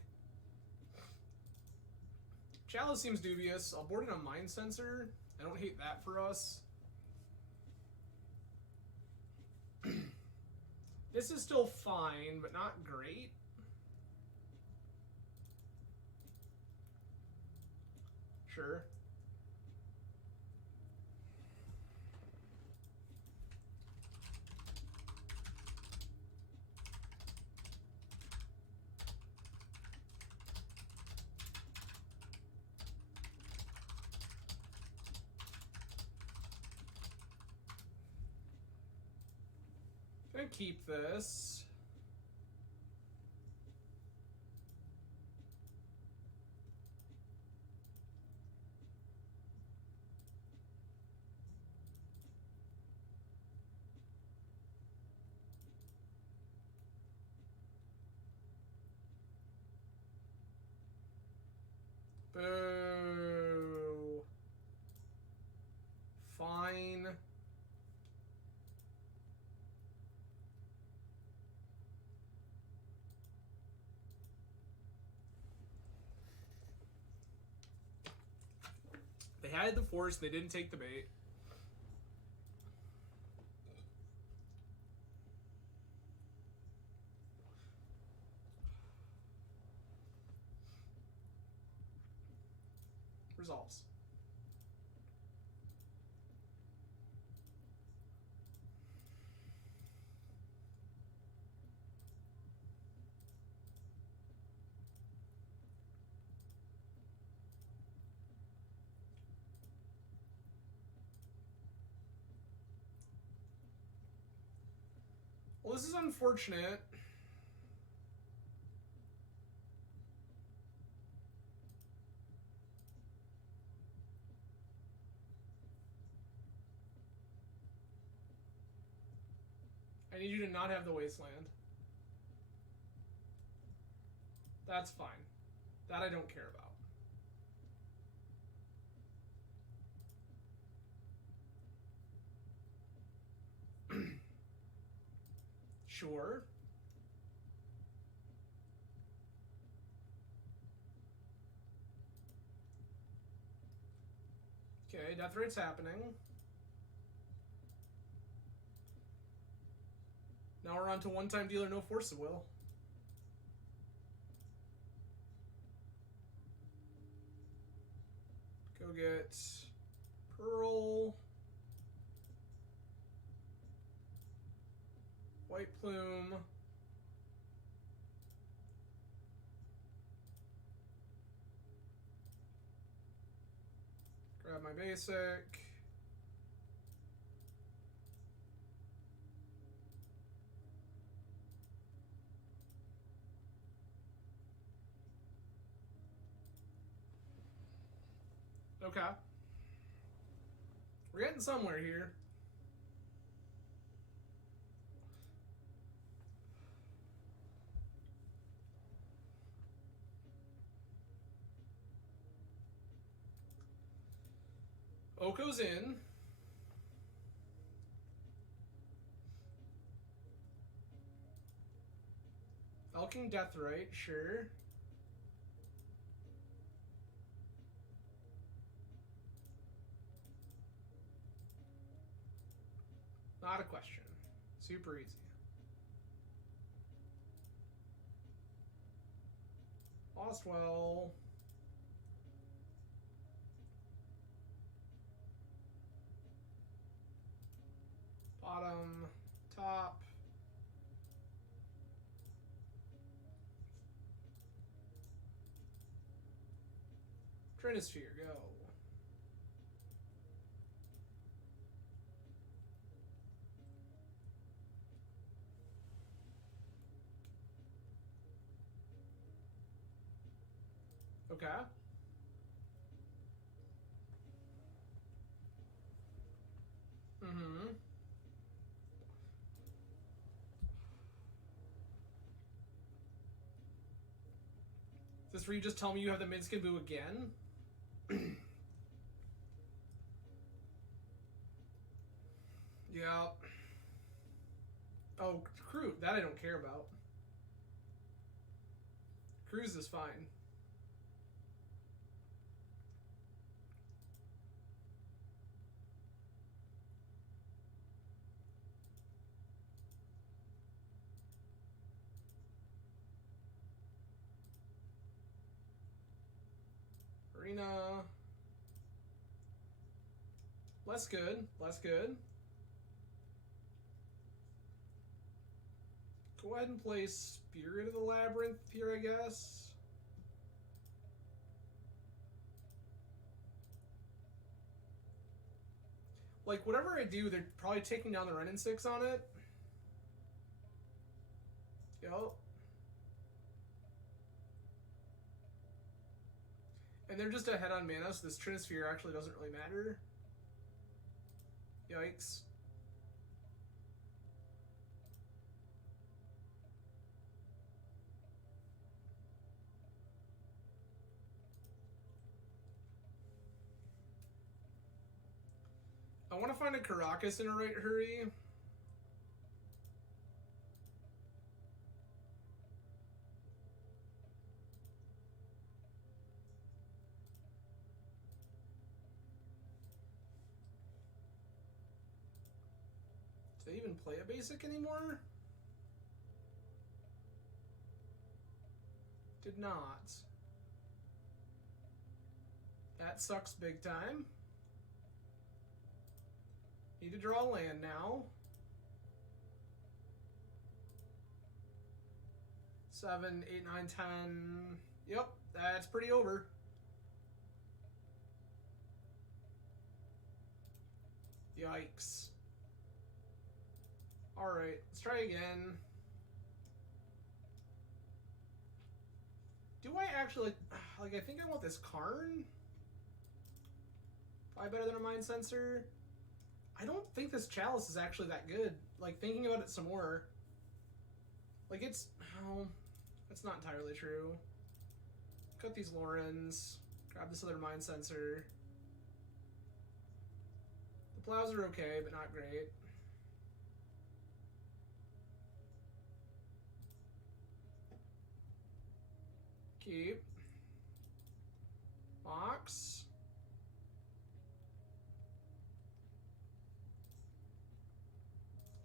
Chalice seems dubious. I'll board it on Mind Sensor. I don't hate that for us. This is still fine, but not great. Sure. Gonna keep this. Boo. Fine. They had the force, they didn't take the bait. Resolves. Well, this is unfortunate. I need you to not have the wasteland. That's fine. That I don't care about. Sure. Okay, death rate's happening. Now we're on to one-time dealer, no force of will. Go get Pearl. White Plume. Grab my basic. Okay. We're getting somewhere here. Oko's in. Elking Deathrite, sure. Not a question. Super easy. Lostwell. Bottom, top. Trinisphere, go. Okay. Mm-hmm. Is this where you just tell me you have the Minskin Boo again? Yeah. Oh, Crew. That I don't care about. Cruise is fine. Arena. Less good. Less good. Go ahead and play Spirit of the Labyrinth here, I guess. Like, whatever I do, they're probably taking down the Renin 6 on it. Yup. And they're just ahead on mana, so this Trinisphere actually doesn't really matter. Yikes. I want to find a Caracas in a right hurry. Do they even play a basic anymore? Did not. That sucks big time. Need to draw land now. 7, 8, 9, 10. Yep, that's pretty over. Yikes. Alright, let's try again. Do I actually, like I think I want this Karn? Probably better than a Mind Sensor. I don't think this Chalice is actually that good. Like, thinking about it some more. Like, it's, oh, that's not entirely true. Cut these Lorens. Grab this other Mind Sensor. The Plows are okay, but not great. Keep. Box.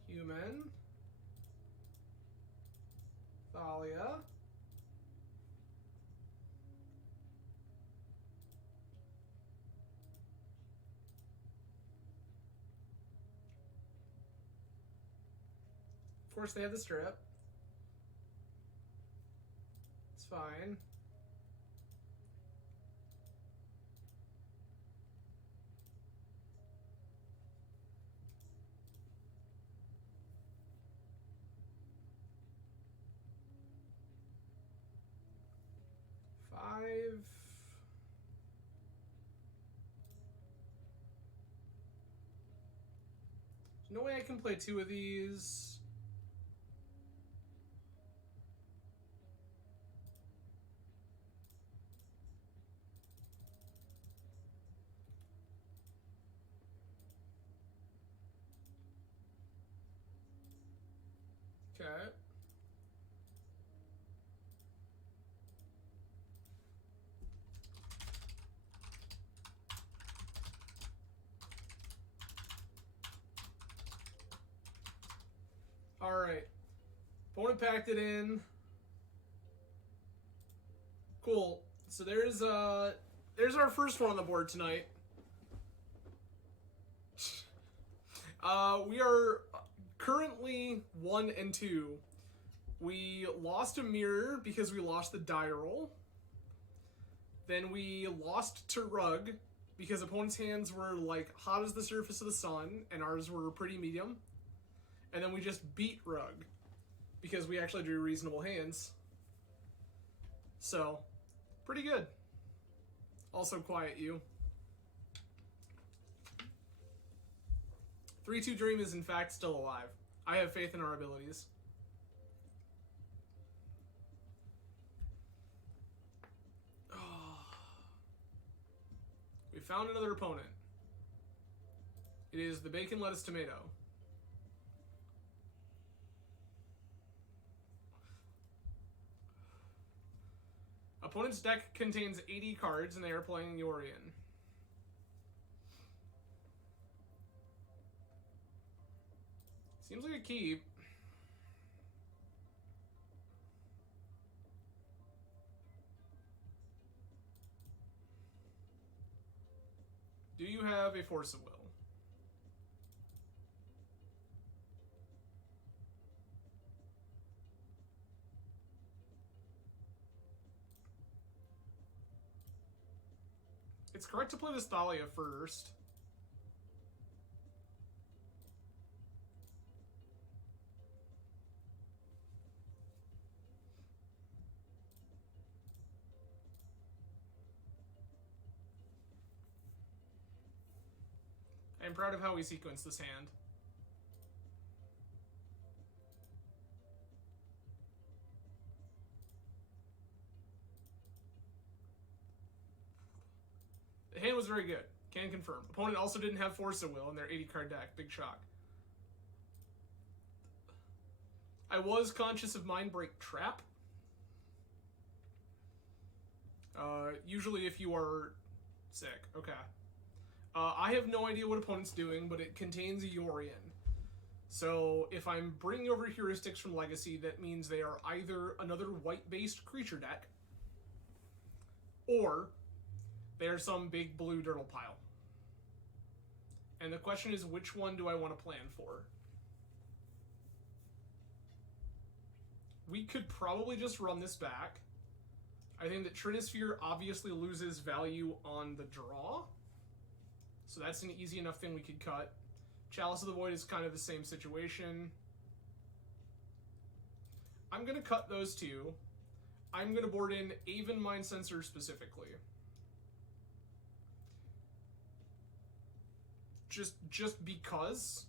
Human. Thalia. Of course, they have the strip. It's fine. Five. There's no way I can play two of these. Okay. All right. Opponent packed it in. Cool. So there's our first one on the board tonight. We are currently 1 and 2. We lost a mirror because we lost the die roll. Then we lost to Rug because opponent's hands were like hot as the surface of the sun and ours were pretty medium. And then we just beat Rug because we actually drew reasonable hands. So, pretty good. Also quiet you. 3-2 Dream is in fact still alive. I have faith in our abilities. Oh. We found another opponent. It is the Bacon Lettuce Tomato. Opponent's deck contains 80 cards and they are playing Yorion. Seems like a keep. Do you have a Force of Will? It's correct to play this Thalia first. I'm proud of how we sequenced this hand. The hand was very good. Can confirm. Opponent also didn't have Force of Will in their 80 card deck. Big shock. I was conscious of Mind Break Trap. Usually if you are sick. Okay. I have no idea what opponent's doing, but it contains a Yorion. So if I'm bringing over heuristics from Legacy, that means they are either another white-based creature deck, or they are some big blue dirtle pile. And the question is, which one do I want to plan for? We could probably just run this back. I think that Trinisphere obviously loses value on the draw, so that's an easy enough thing we could cut. Chalice of the Void is kind of the same situation. I'm going to cut those two. I'm going to board in Aven Mind Sensor specifically. Just because,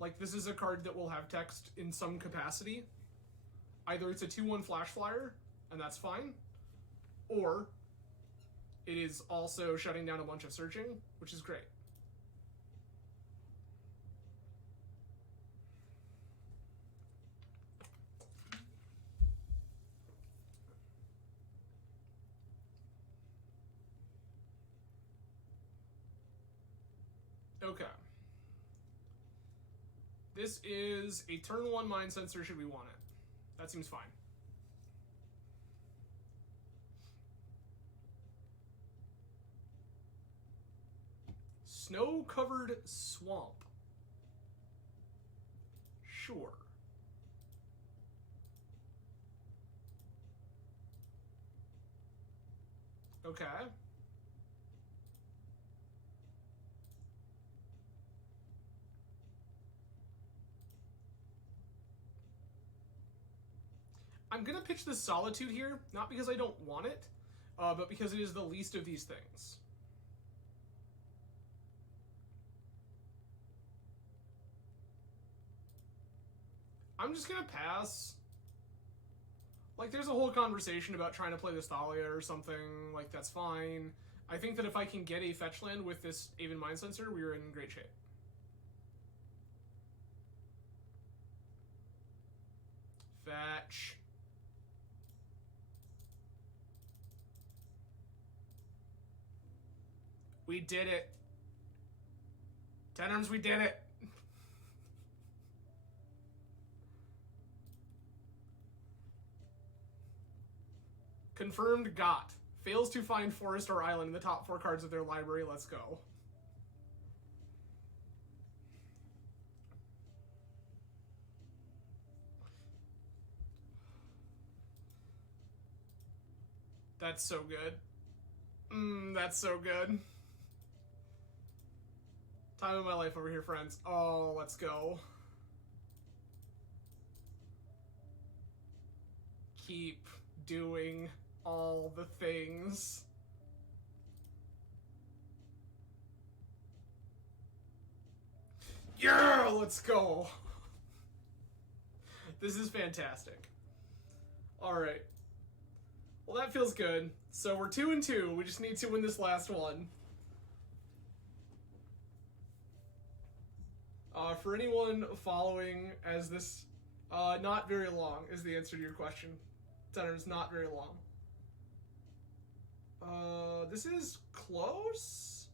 like, this is a card that will have text in some capacity. Either it's a 2/1 Flash Flyer, and that's fine, or it is also shutting down a bunch of searching, which is great. Okay. This is a turn 1 Mind Sensor should we want it. That seems fine. Snow-covered swamp. Sure. Okay. I'm going to pitch the Solitude here, not because I don't want it, but because it is the least of these things. I'm just going to pass. Like, there's a whole conversation about trying to play this Thalia or something. Like, that's fine. I think that if I can get a fetch land with this Aven Mind Sensor, we're in great shape. Fetch. We did it. 10 arms, we did it. Confirmed got. Fails to find forest or island in the top 4 cards of their library. Let's go. That's so good. That's so good. Time of my life over here, friends. Oh, let's go. Keep doing all the things. Yeah, let's go. This is fantastic. All right. Well, that feels good. So we're 2-2. We just need to win this last one. For anyone following, as this, not very long is the answer to your question. Tenors, not very long. This is close?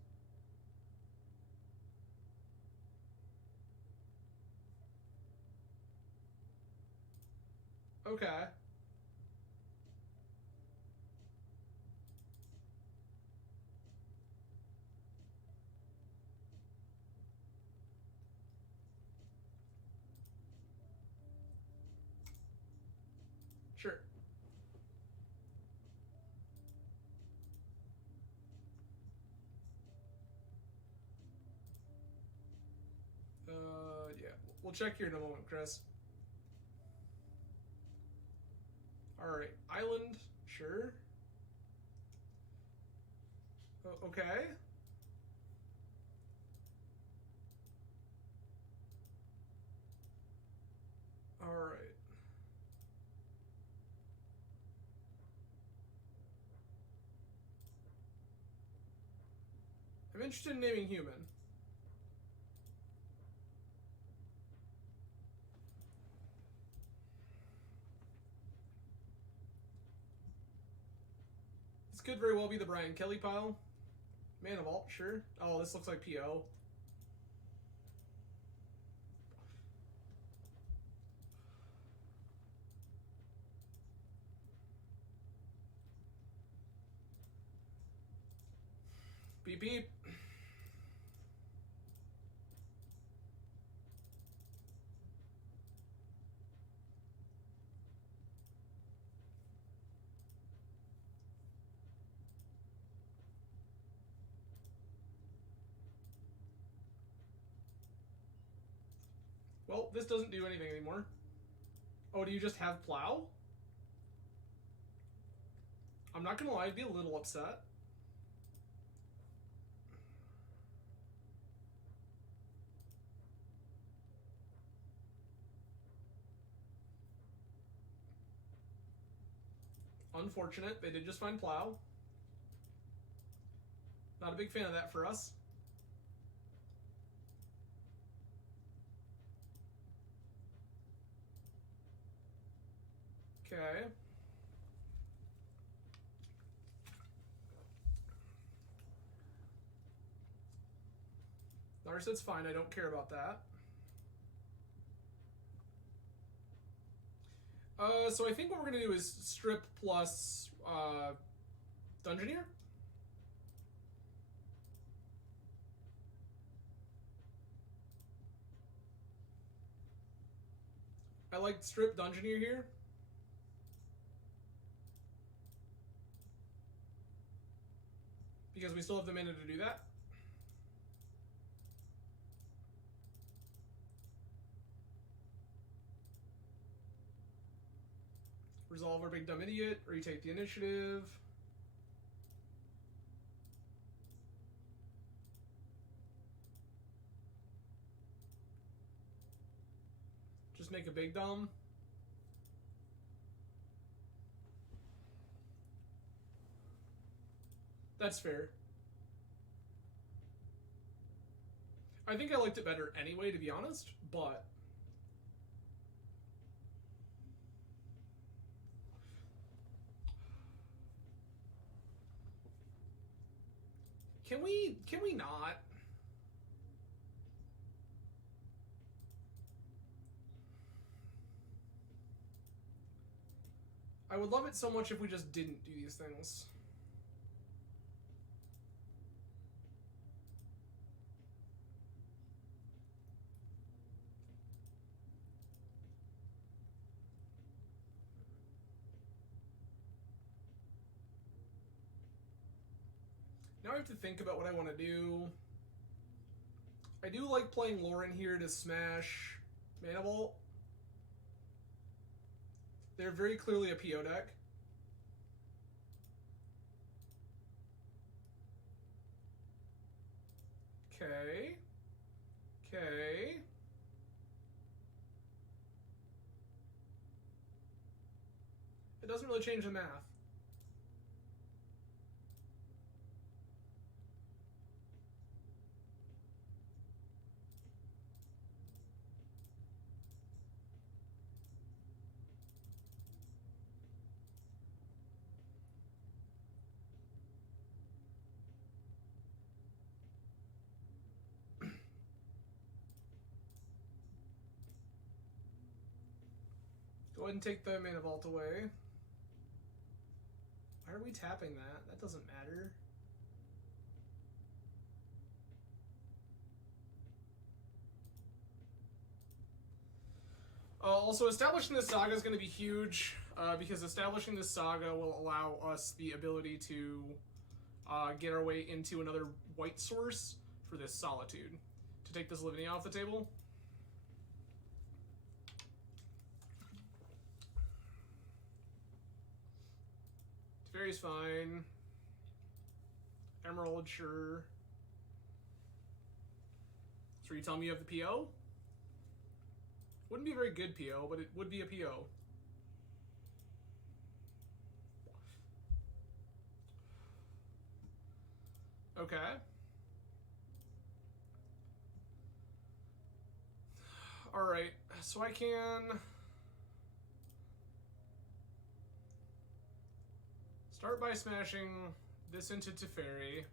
Okay. Sure. Yeah. We'll check here in a moment, Chris. Alright. Island. Sure. Okay. Alright. I'm interested in naming human. This could very well be the Brian Kelly pile. Man of Alt, sure. Oh, this looks like PO. Beep beep. Well, this doesn't do anything anymore. Oh, do you just have plow? I'm not gonna lie, I'd be a little upset. Unfortunate, they did just find plow. Not a big fan of that for us. Okay. Narset's fine, I don't care about that. So I think what we're gonna do is strip plus Dungeoneer. I like strip Dungeoneer here. Because we still have the mana to do that. Resolve our big dumb idiot, retake the initiative. Just make a big dumb. That's fair. I think I liked it better anyway, to be honest, but... Can we not? I would love it so much if we just didn't do these things. Now I have to think about what I want to do. I do like playing Lauren here to smash Mana Vault. They're very clearly a PO deck. Okay. Okay. It doesn't really change the math. Go ahead and take the Mana Vault away. Why are we tapping that? That doesn't matter. Also, establishing this saga is going to be huge, because establishing this saga will allow us the ability to get our way into another white source for this Solitude. To take this Livinea off the table. Teferi's fine. Emerald, sure. So you tell me you have the PO? Wouldn't be a very good PO, but it would be a PO. Okay. Alright, so I can... start by smashing this into Teferi.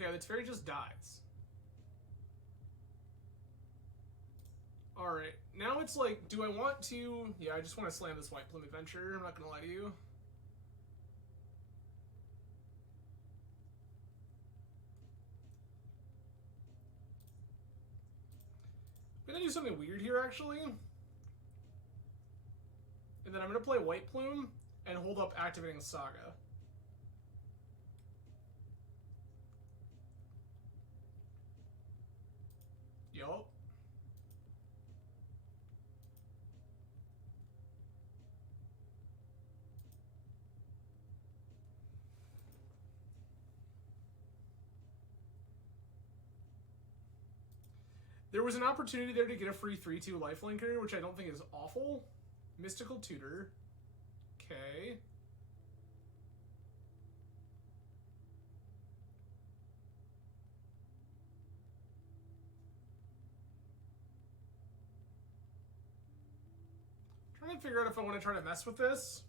Okay, the Teferi just dies. Alright, now it's like, do I want to... Yeah, I just want to slam this White Plume Adventure, I'm not gonna lie to you. I'm gonna do something weird here, actually. And then I'm gonna play White Plume and hold up activating Saga. Yup. There was an opportunity there to get a free 3/2 lifelinker, which I don't think is awful. Mystical Tutor. Okay. Trying to figure out if I want to try to mess with this.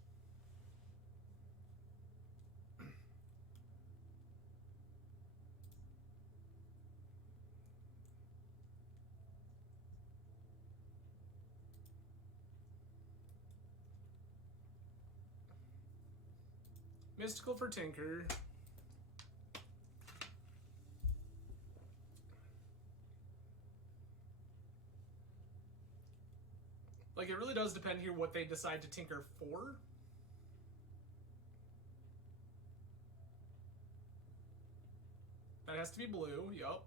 Mystical for Tinker. Like, it really does depend here what they decide to tinker for. That has to be blue, yup.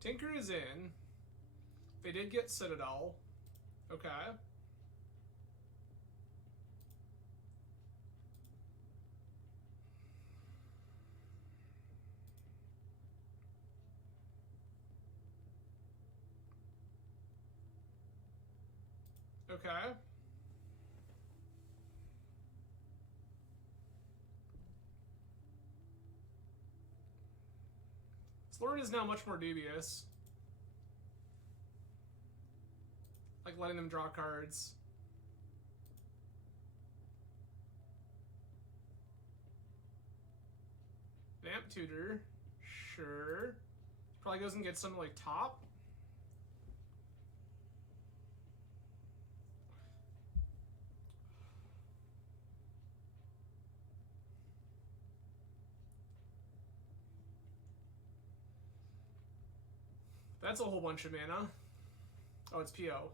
Tinker is in. They did get Citadel. Okay. Okay. Slurry is now much more dubious. Like letting them draw cards. Vamp Tutor. Sure. Probably goes and gets something like top. That's a whole bunch of mana. Oh, it's PO.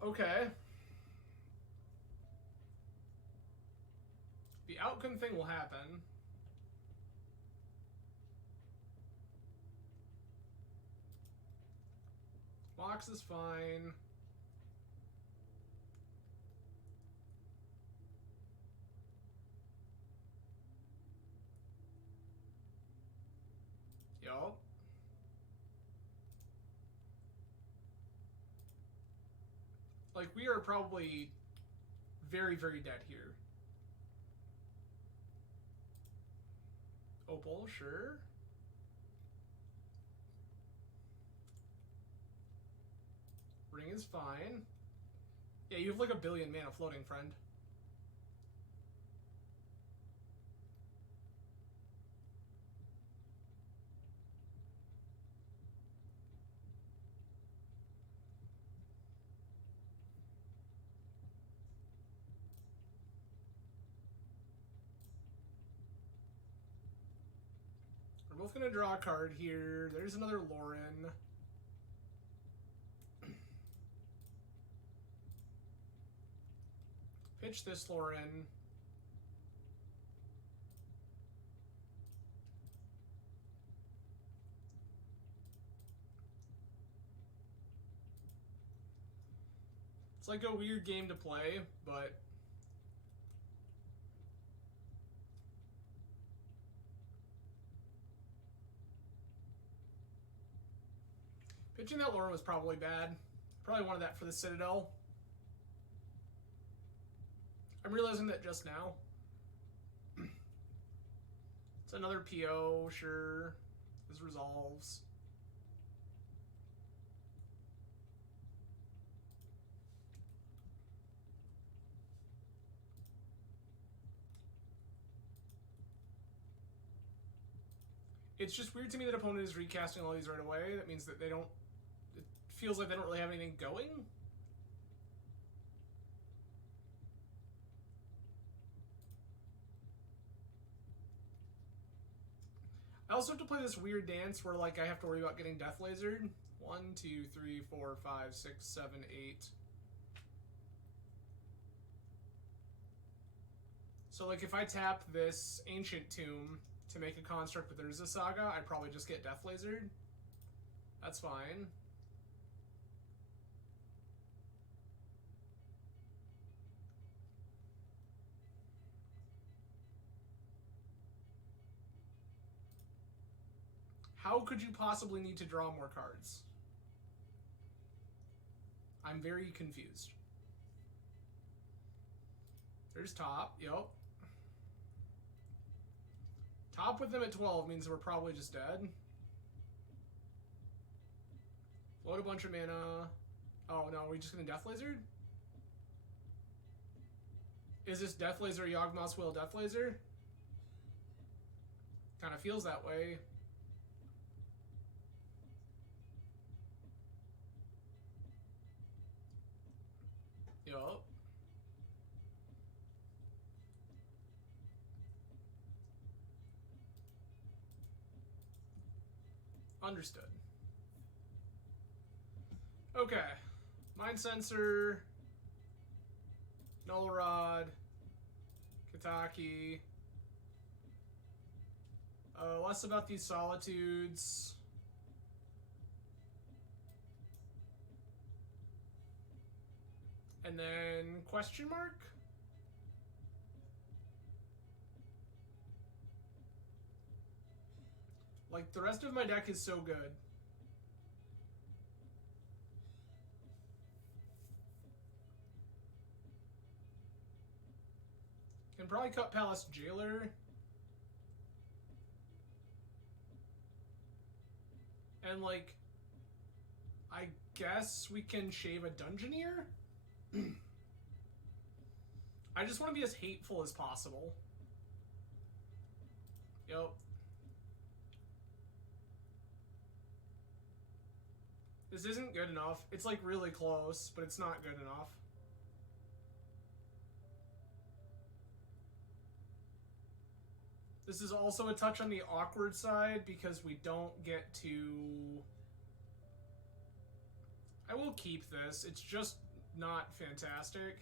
Okay. The outcome thing will happen. Mox is fine. Yup. Like, we are probably very, very dead here. Opal, sure. Ring is fine. Yeah, you have like 1 billion mana floating, friend. We're both gonna draw a card here. There's another Lauren. Pitch this Lauren. It's like a weird game to play, but pitching that Lauren was probably bad. Probably wanted that for the Citadel. I'm realizing that just now. It's another PO, sure. This resolves. It's just weird to me that opponent is recasting all these right away. That means that they don't... It feels like they don't really have anything going. I also have to play this weird dance where, like, I have to worry about getting Death Lasered. 1, 2, 3, 4, 5, 6, 7, 8. So, like, if I tap this Ancient Tomb to make a construct with Urza Saga, I'd probably just get Death Lasered. That's fine. How could you possibly need to draw more cards? I'm very confused. There's top, yep. Top with them at 12 means we're probably just dead. Float a bunch of mana. Oh no, are we just gonna Death Laser? Is this Death Laser Yawgmoth's Will Death Laser? Kind of feels that way. Yup. Understood. Okay. Mind Sensor. Null Rod. Kataki. Less about these Solitudes. And then question mark? Like, the rest of my deck is so good. Can probably cut Palace Jailer. And, like, I guess we can shave a Dungeoneer? I just want to be as hateful as possible. Yep. This isn't good enough. It's like really close, but it's not good enough. This is also a touch on the awkward side because we don't get to... I will keep this. It's just not fantastic.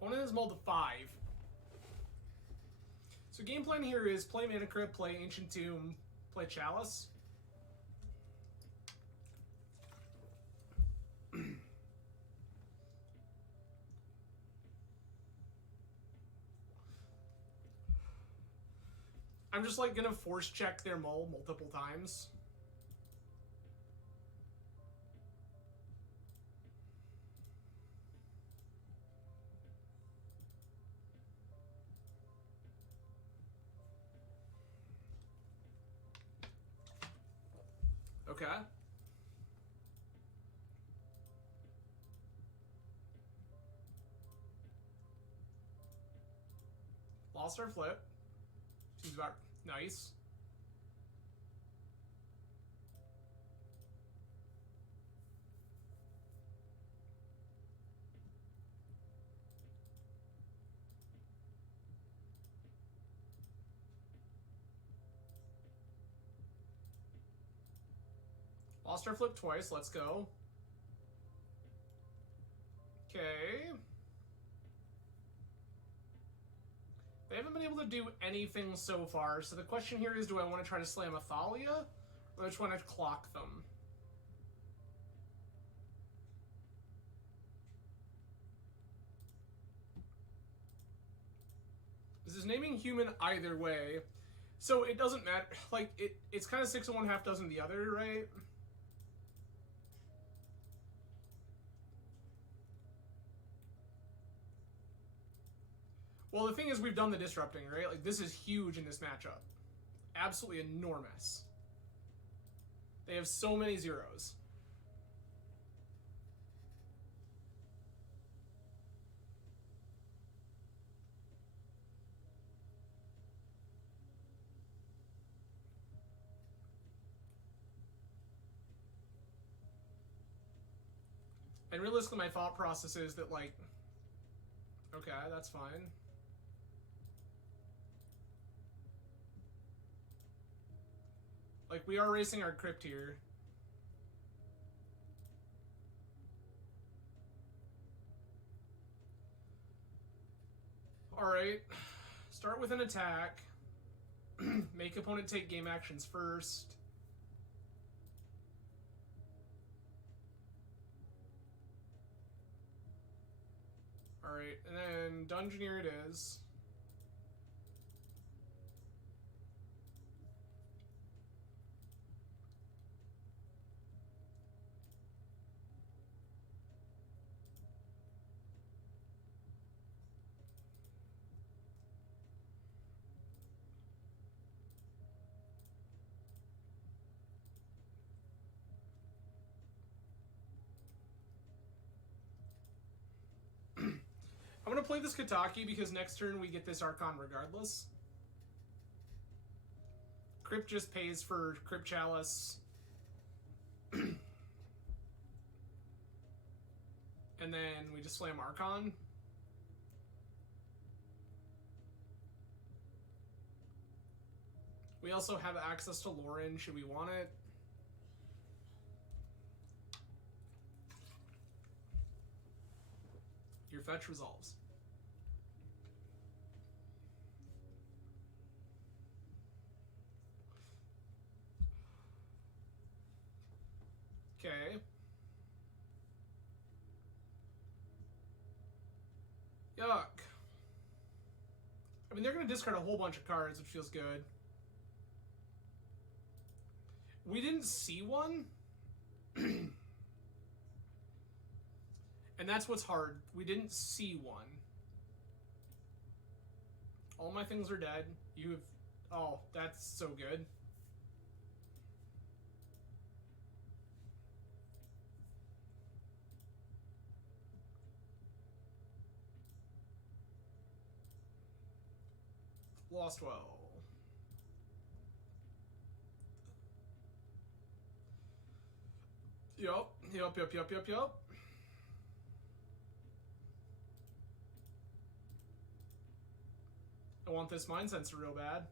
Opponent has mulled to 5. So game plan here is play Mana Crypt, play Ancient Tomb, play Chalice. I'm just like gonna force check their mull multiple times. Okay. Lost our flip. Seems about nice. Lost our flip twice, let's go. Okay. They haven't been able to do anything so far, so the question here is, do I want to try to slam Athalia, or do I just want to clock them? This is naming human either way, so it doesn't matter. Like, it's kind of 6 of one, half dozen the other, right? Well, the thing is, we've done the disrupting, right? Like, this is huge in this matchup. Absolutely enormous. They have so many zeros. And realistically, my thought process is that, like, okay, that's fine. Like, we are racing our crypt here. Alright. Start with an attack. Make opponent take game actions first. Alright, and then Dungeoneer it is. I'm going to play this Kataki because next turn we get this Archon regardless. Crypt just pays for Crypt Chalice. And then we just slam Archon. We also have access to Lauren should we want it. Your fetch resolves. Okay. Yuck. I mean, they're going to discard a whole bunch of cards, which feels good. We didn't see one. And that's what's hard. We didn't see one. All my things are dead. You have... Oh, that's so good. Lost well. Yup. I want this Mind Sensor real bad.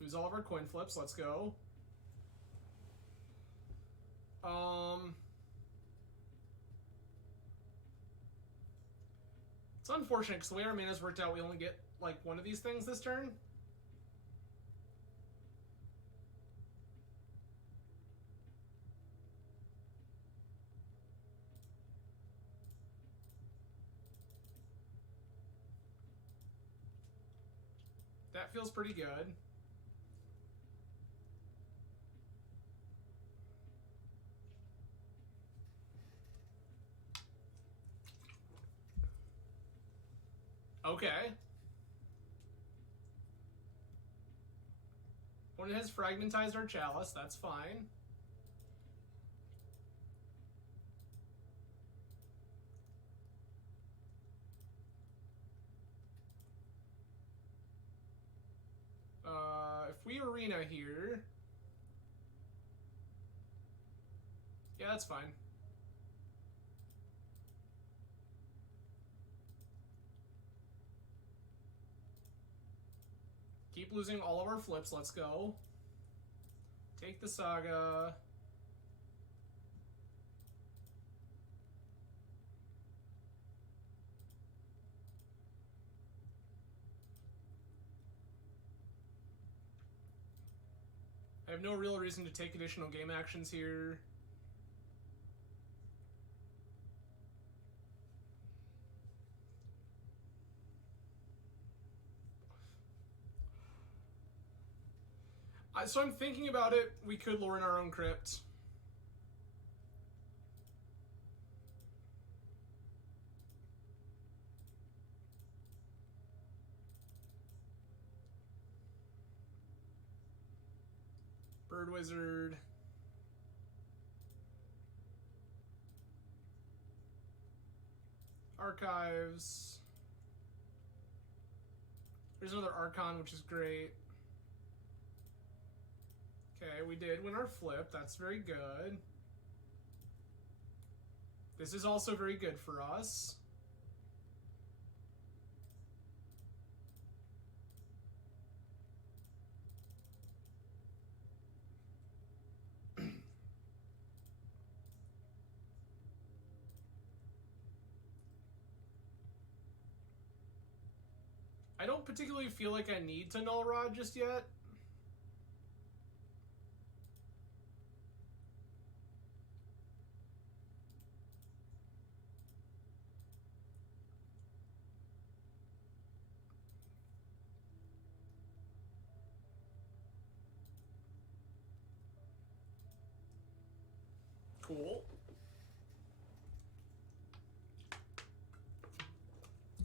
Lose all of our coin flips. Let's go. It's unfortunate because the way our mana's worked out, we only get like one of these things this turn. That feels pretty good. Okay. When it has fragmentized our chalice, that's fine. If we arena here... Yeah, that's fine. Keep losing all of our flips, let's go. Take the Saga. I have no real reason to take additional game actions here. So I'm thinking about it. We could lure in our own crypt. Bird Wizard. Archives. There's another Archon, which is great. Okay, we did win our flip. That's very good. This is also very good for us. I don't particularly feel like I need to Null Rod just yet. Cool.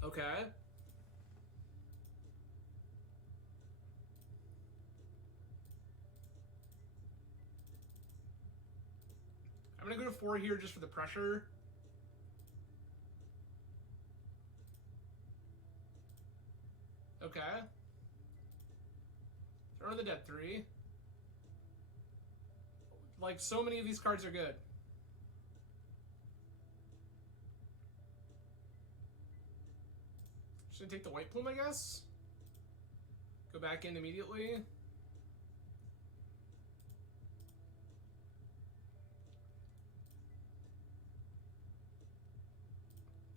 Okay. I'm gonna go to 4 here just for the pressure. Okay. Throw the dead 3. Like, so many of these cards are good. Just gonna take the White Plume, I guess. Go back in immediately.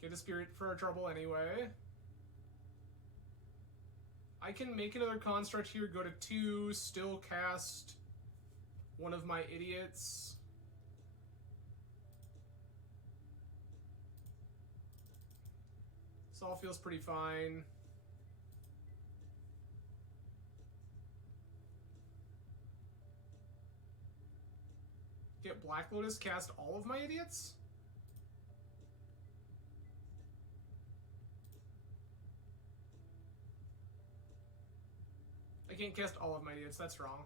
Get a Spirit for our trouble anyway. I can make another Construct here, go to 2, still cast one of my idiots. This all feels pretty fine. Get Black Lotus, cast all of my idiots? I can't cast all of my idiots, that's wrong.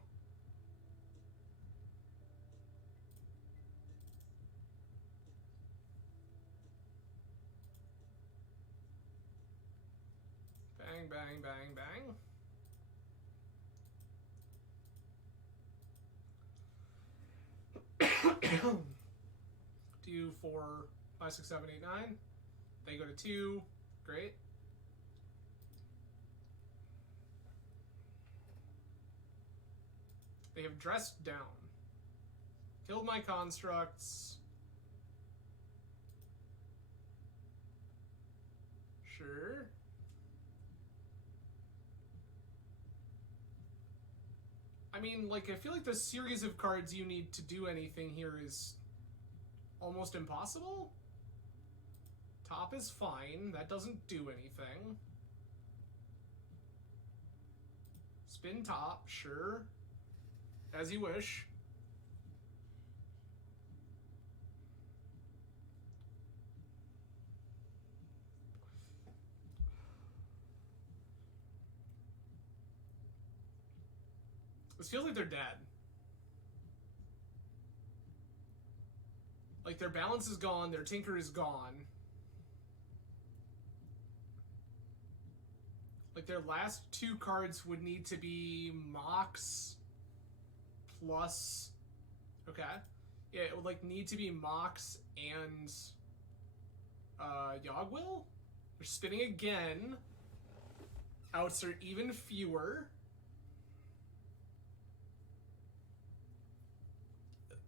Bang, bang, bang, bang. 2, 4, 5, 6, 7, 8, 9. They go to 2. Great. They have dressed down. Killed my constructs. Sure. I mean, like, I feel like the series of cards you need to do anything here is almost impossible. Top is fine. That doesn't do anything. Spin top, sure. As you wish. This feels like they're dead. Like, their balance is gone, their tinker is gone. Like, their last 2 cards would need to be Mox plus... Okay. Yeah, it would, like, need to be Mox and... Yogwill? They're spinning again. Outs are even fewer.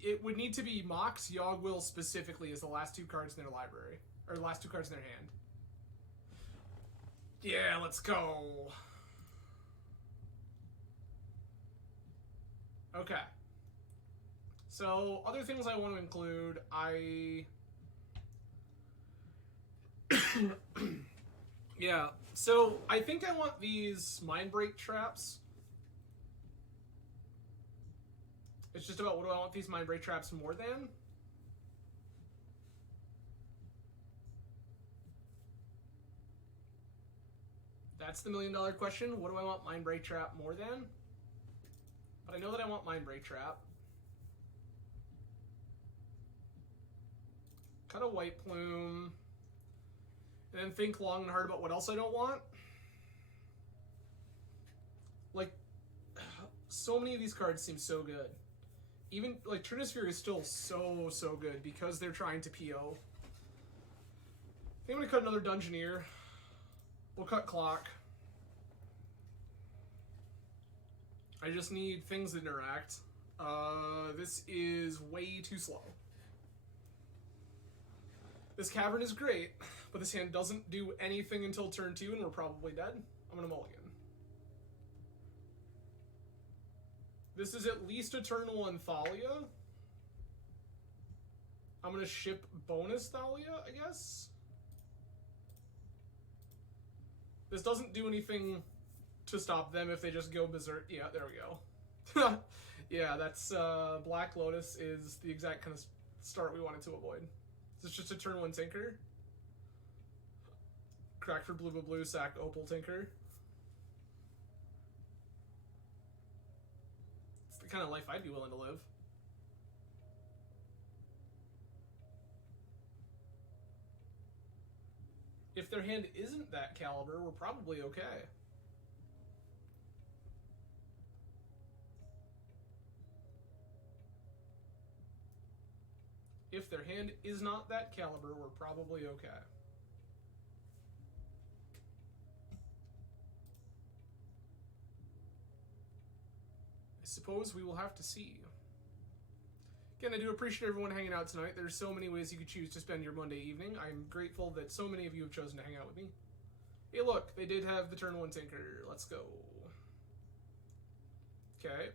It would need to be Mox, Yogwill specifically as the last 2 cards in their library. Or the last 2 cards in their hand. Yeah, let's go. Okay. So, other things I want to include, yeah, so I think I want these Mind Break traps. It's just about what do I want these Mind Break traps more than? That's the $1 million question. What do I want Mind Break Trap more than? But I know that I want Mind Break Trap. Cut a White Plume. And then think long and hard about what else I don't want. Like, so many of these cards seem so good. Even, like, Trinisphere is still so good because they're trying to PO. I'm going to cut another Dungeoneer. We'll cut Clock. I just need things that interact. This is way too slow. This Cavern is great, but this hand doesn't do anything until turn 2, and we're probably dead. I'm going to mulligan. This is at least a turn 1 Thalia. I'm going to ship bonus Thalia, I guess. This doesn't do anything to stop them if they just go berserk. Yeah, there we go. Yeah, that's Black Lotus is the exact kind of start we wanted to avoid. Is this just a turn 1 Tinker? Crack for blue, blue, blue, sack Opal Tinker. It's the kind of life I'd be willing to live. If their hand isn't that caliber, we're probably okay. If their hand is not that caliber, we're probably okay. I suppose we will have to see. Again, I do appreciate everyone hanging out tonight. There's so many ways you could choose to spend your Monday evening. I'm grateful that so many of you have chosen to hang out with me. Hey, look, they did have the turn 1 Tinker. Let's go. Okay.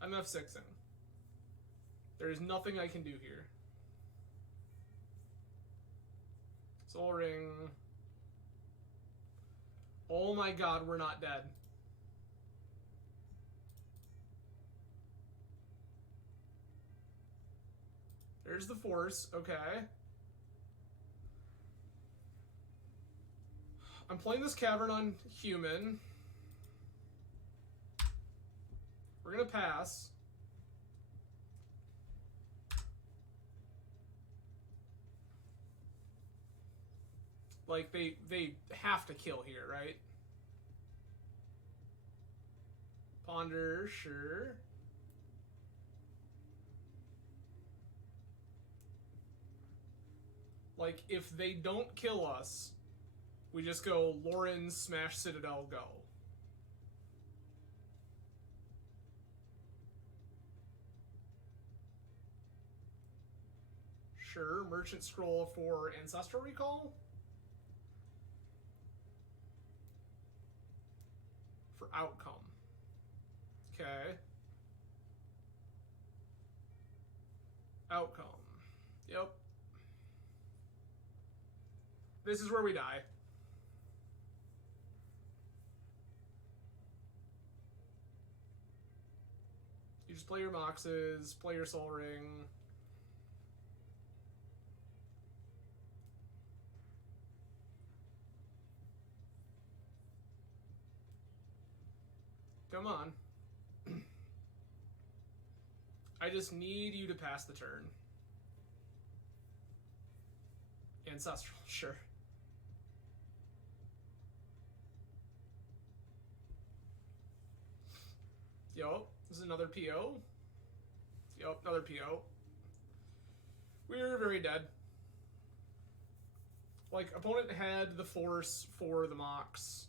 I'm F6ing. There is nothing I can do here. Soul Ring. Oh my god, we're not dead. There's the Force, okay. I'm playing this Cavern on human. We're gonna pass. Like, they have to kill here, right? Ponder, sure. Like, if they don't kill us, we just go Lauren, smash Citadel, go. Sure, Merchant Scroll for Ancestral Recall? For Outcome. Okay. Outcome. Yep. This is where we die. You just play your Moxes, play your Soul Ring. Come on. I just need you to pass the turn. Ancestral, sure. Yo, this is another PO. Yep, another PO. We're very dead. Like, opponent had the Force for the Mox.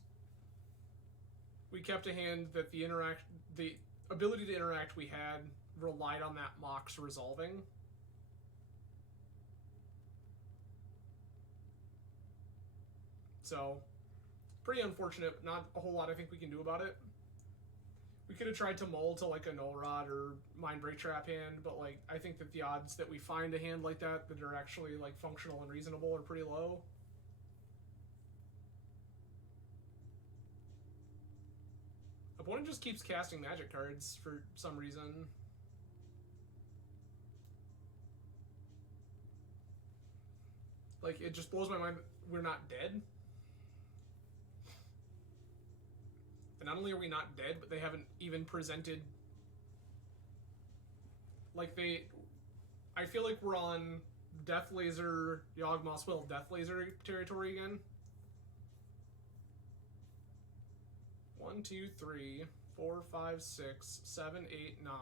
We kept a hand that the ability to interact we had relied on that Mox resolving. So, pretty unfortunate. Not a whole lot I think we can do about it. We could have tried to mull to like a Null Rod or Mind Break Trap hand, but like I think that the odds that we find a hand like that are actually like functional and reasonable are pretty low. Opponent just keeps casting magic cards for some reason. Like, it just blows my mind that we're not dead. And not only are we not dead, but they haven't even presented... Like, I feel like we're on Death Laser, Yawgmoth's Will Death Laser territory again. 1, 2, 3, 4, 5, 6, 7, 8, 9.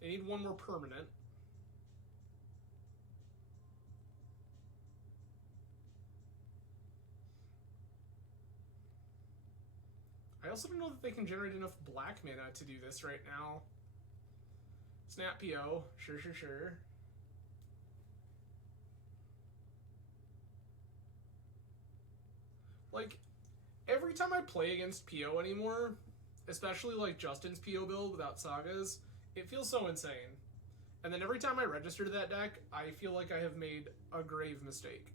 They need one more permanent. I also don't know that they can generate enough black mana to do this right now. Snap PO. Sure. Like, every time I play against PO anymore, especially like Justin's PO build without sagas, it feels so insane. And then every time I register to that deck, I feel like I have made a grave mistake.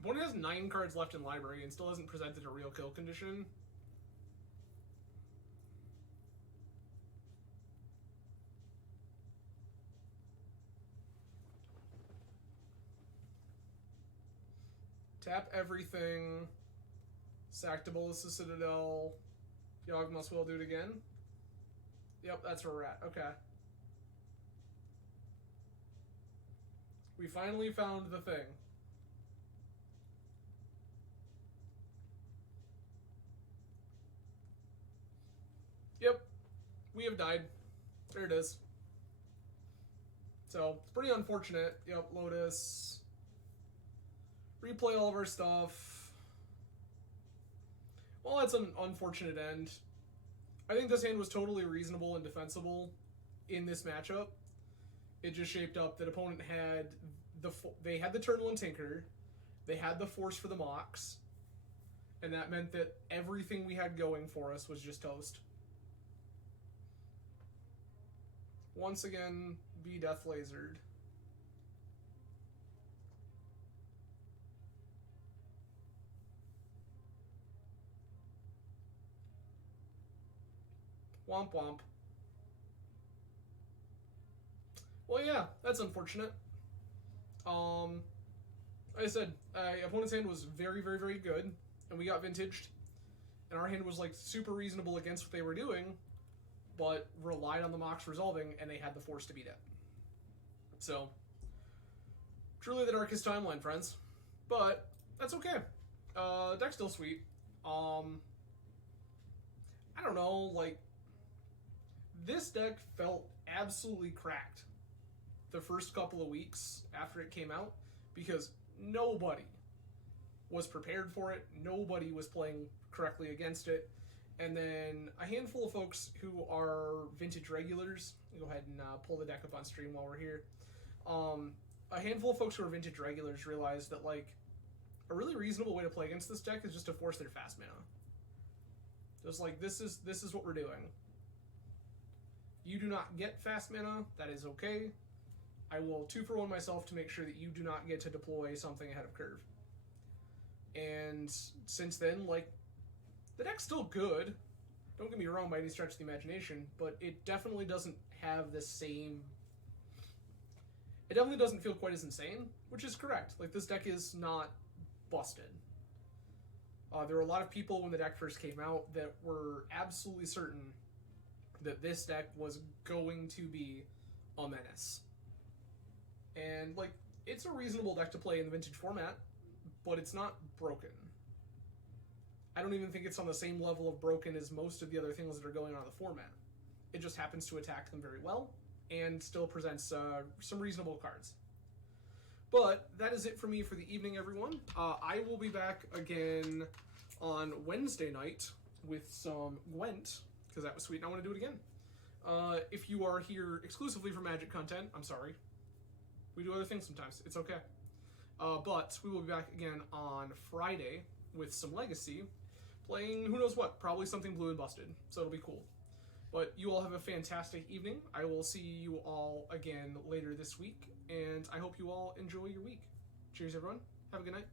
Opponent has 9 cards left in library and still hasn't presented a real kill condition. Tap everything. Sack Bolas the Citadel. Yawgmoth will do it again. Yep, that's where we're at. Okay. We finally found the thing. Yep. We have died. There it is. So, it's pretty unfortunate. Yep, Lotus. Replay all of our stuff. Well, that's an unfortunate end. I think this hand was totally reasonable and defensible in this matchup. It just shaped up that opponent had they had the Turtle and Tinker, they had the Force for the Mox, and that meant that everything we had going for us was just toast. Once again, be Death Lasered. Womp womp. Well, yeah, that's unfortunate. Like I said, opponent's hand was very good, and we got vintaged, and our hand was like super reasonable against what they were doing, but relied on the Mox resolving, and they had the Force to beat it. So, truly the darkest timeline, friends. But that's okay. Deck's still sweet. I don't know, like, this deck felt absolutely cracked the first couple of weeks after it came out because nobody was prepared for it. Nobody was playing correctly against it. And then a handful of folks who are vintage regulars, go ahead and pull the deck up on stream while we're here. A handful of folks who are vintage regulars realized that, like, a really reasonable way to play against this deck is just to force their fast mana. Just like, this is what we're doing. You do not get fast mana, that is okay. I will 2-for-1 myself to make sure that you do not get to deploy something ahead of curve. And since then, like, the deck's still good. Don't get me wrong by any stretch of the imagination, but it definitely doesn't have the same... It definitely doesn't feel quite as insane, which is correct. Like, this deck is not busted. There were a lot of people when the deck first came out that were absolutely certain that this deck was going to be a menace. And, like, it's a reasonable deck to play in the vintage format, but it's not broken. I don't even think it's on the same level of broken as most of the other things that are going on in the format. It just happens to attack them very well, and still presents some reasonable cards. But that is it for me for the evening, everyone. I will be back again on Wednesday night with some Gwent, because that was sweet and I want to do it again. If you are here exclusively for Magic content, I'm sorry. We do other things sometimes. It's okay. But we will be back again on Friday with some Legacy, playing who knows what, probably something blue and busted, so it'll be cool. But you all have a fantastic evening. I will see you all again later this week, and I hope you all enjoy your week. Cheers, everyone. Have a good night.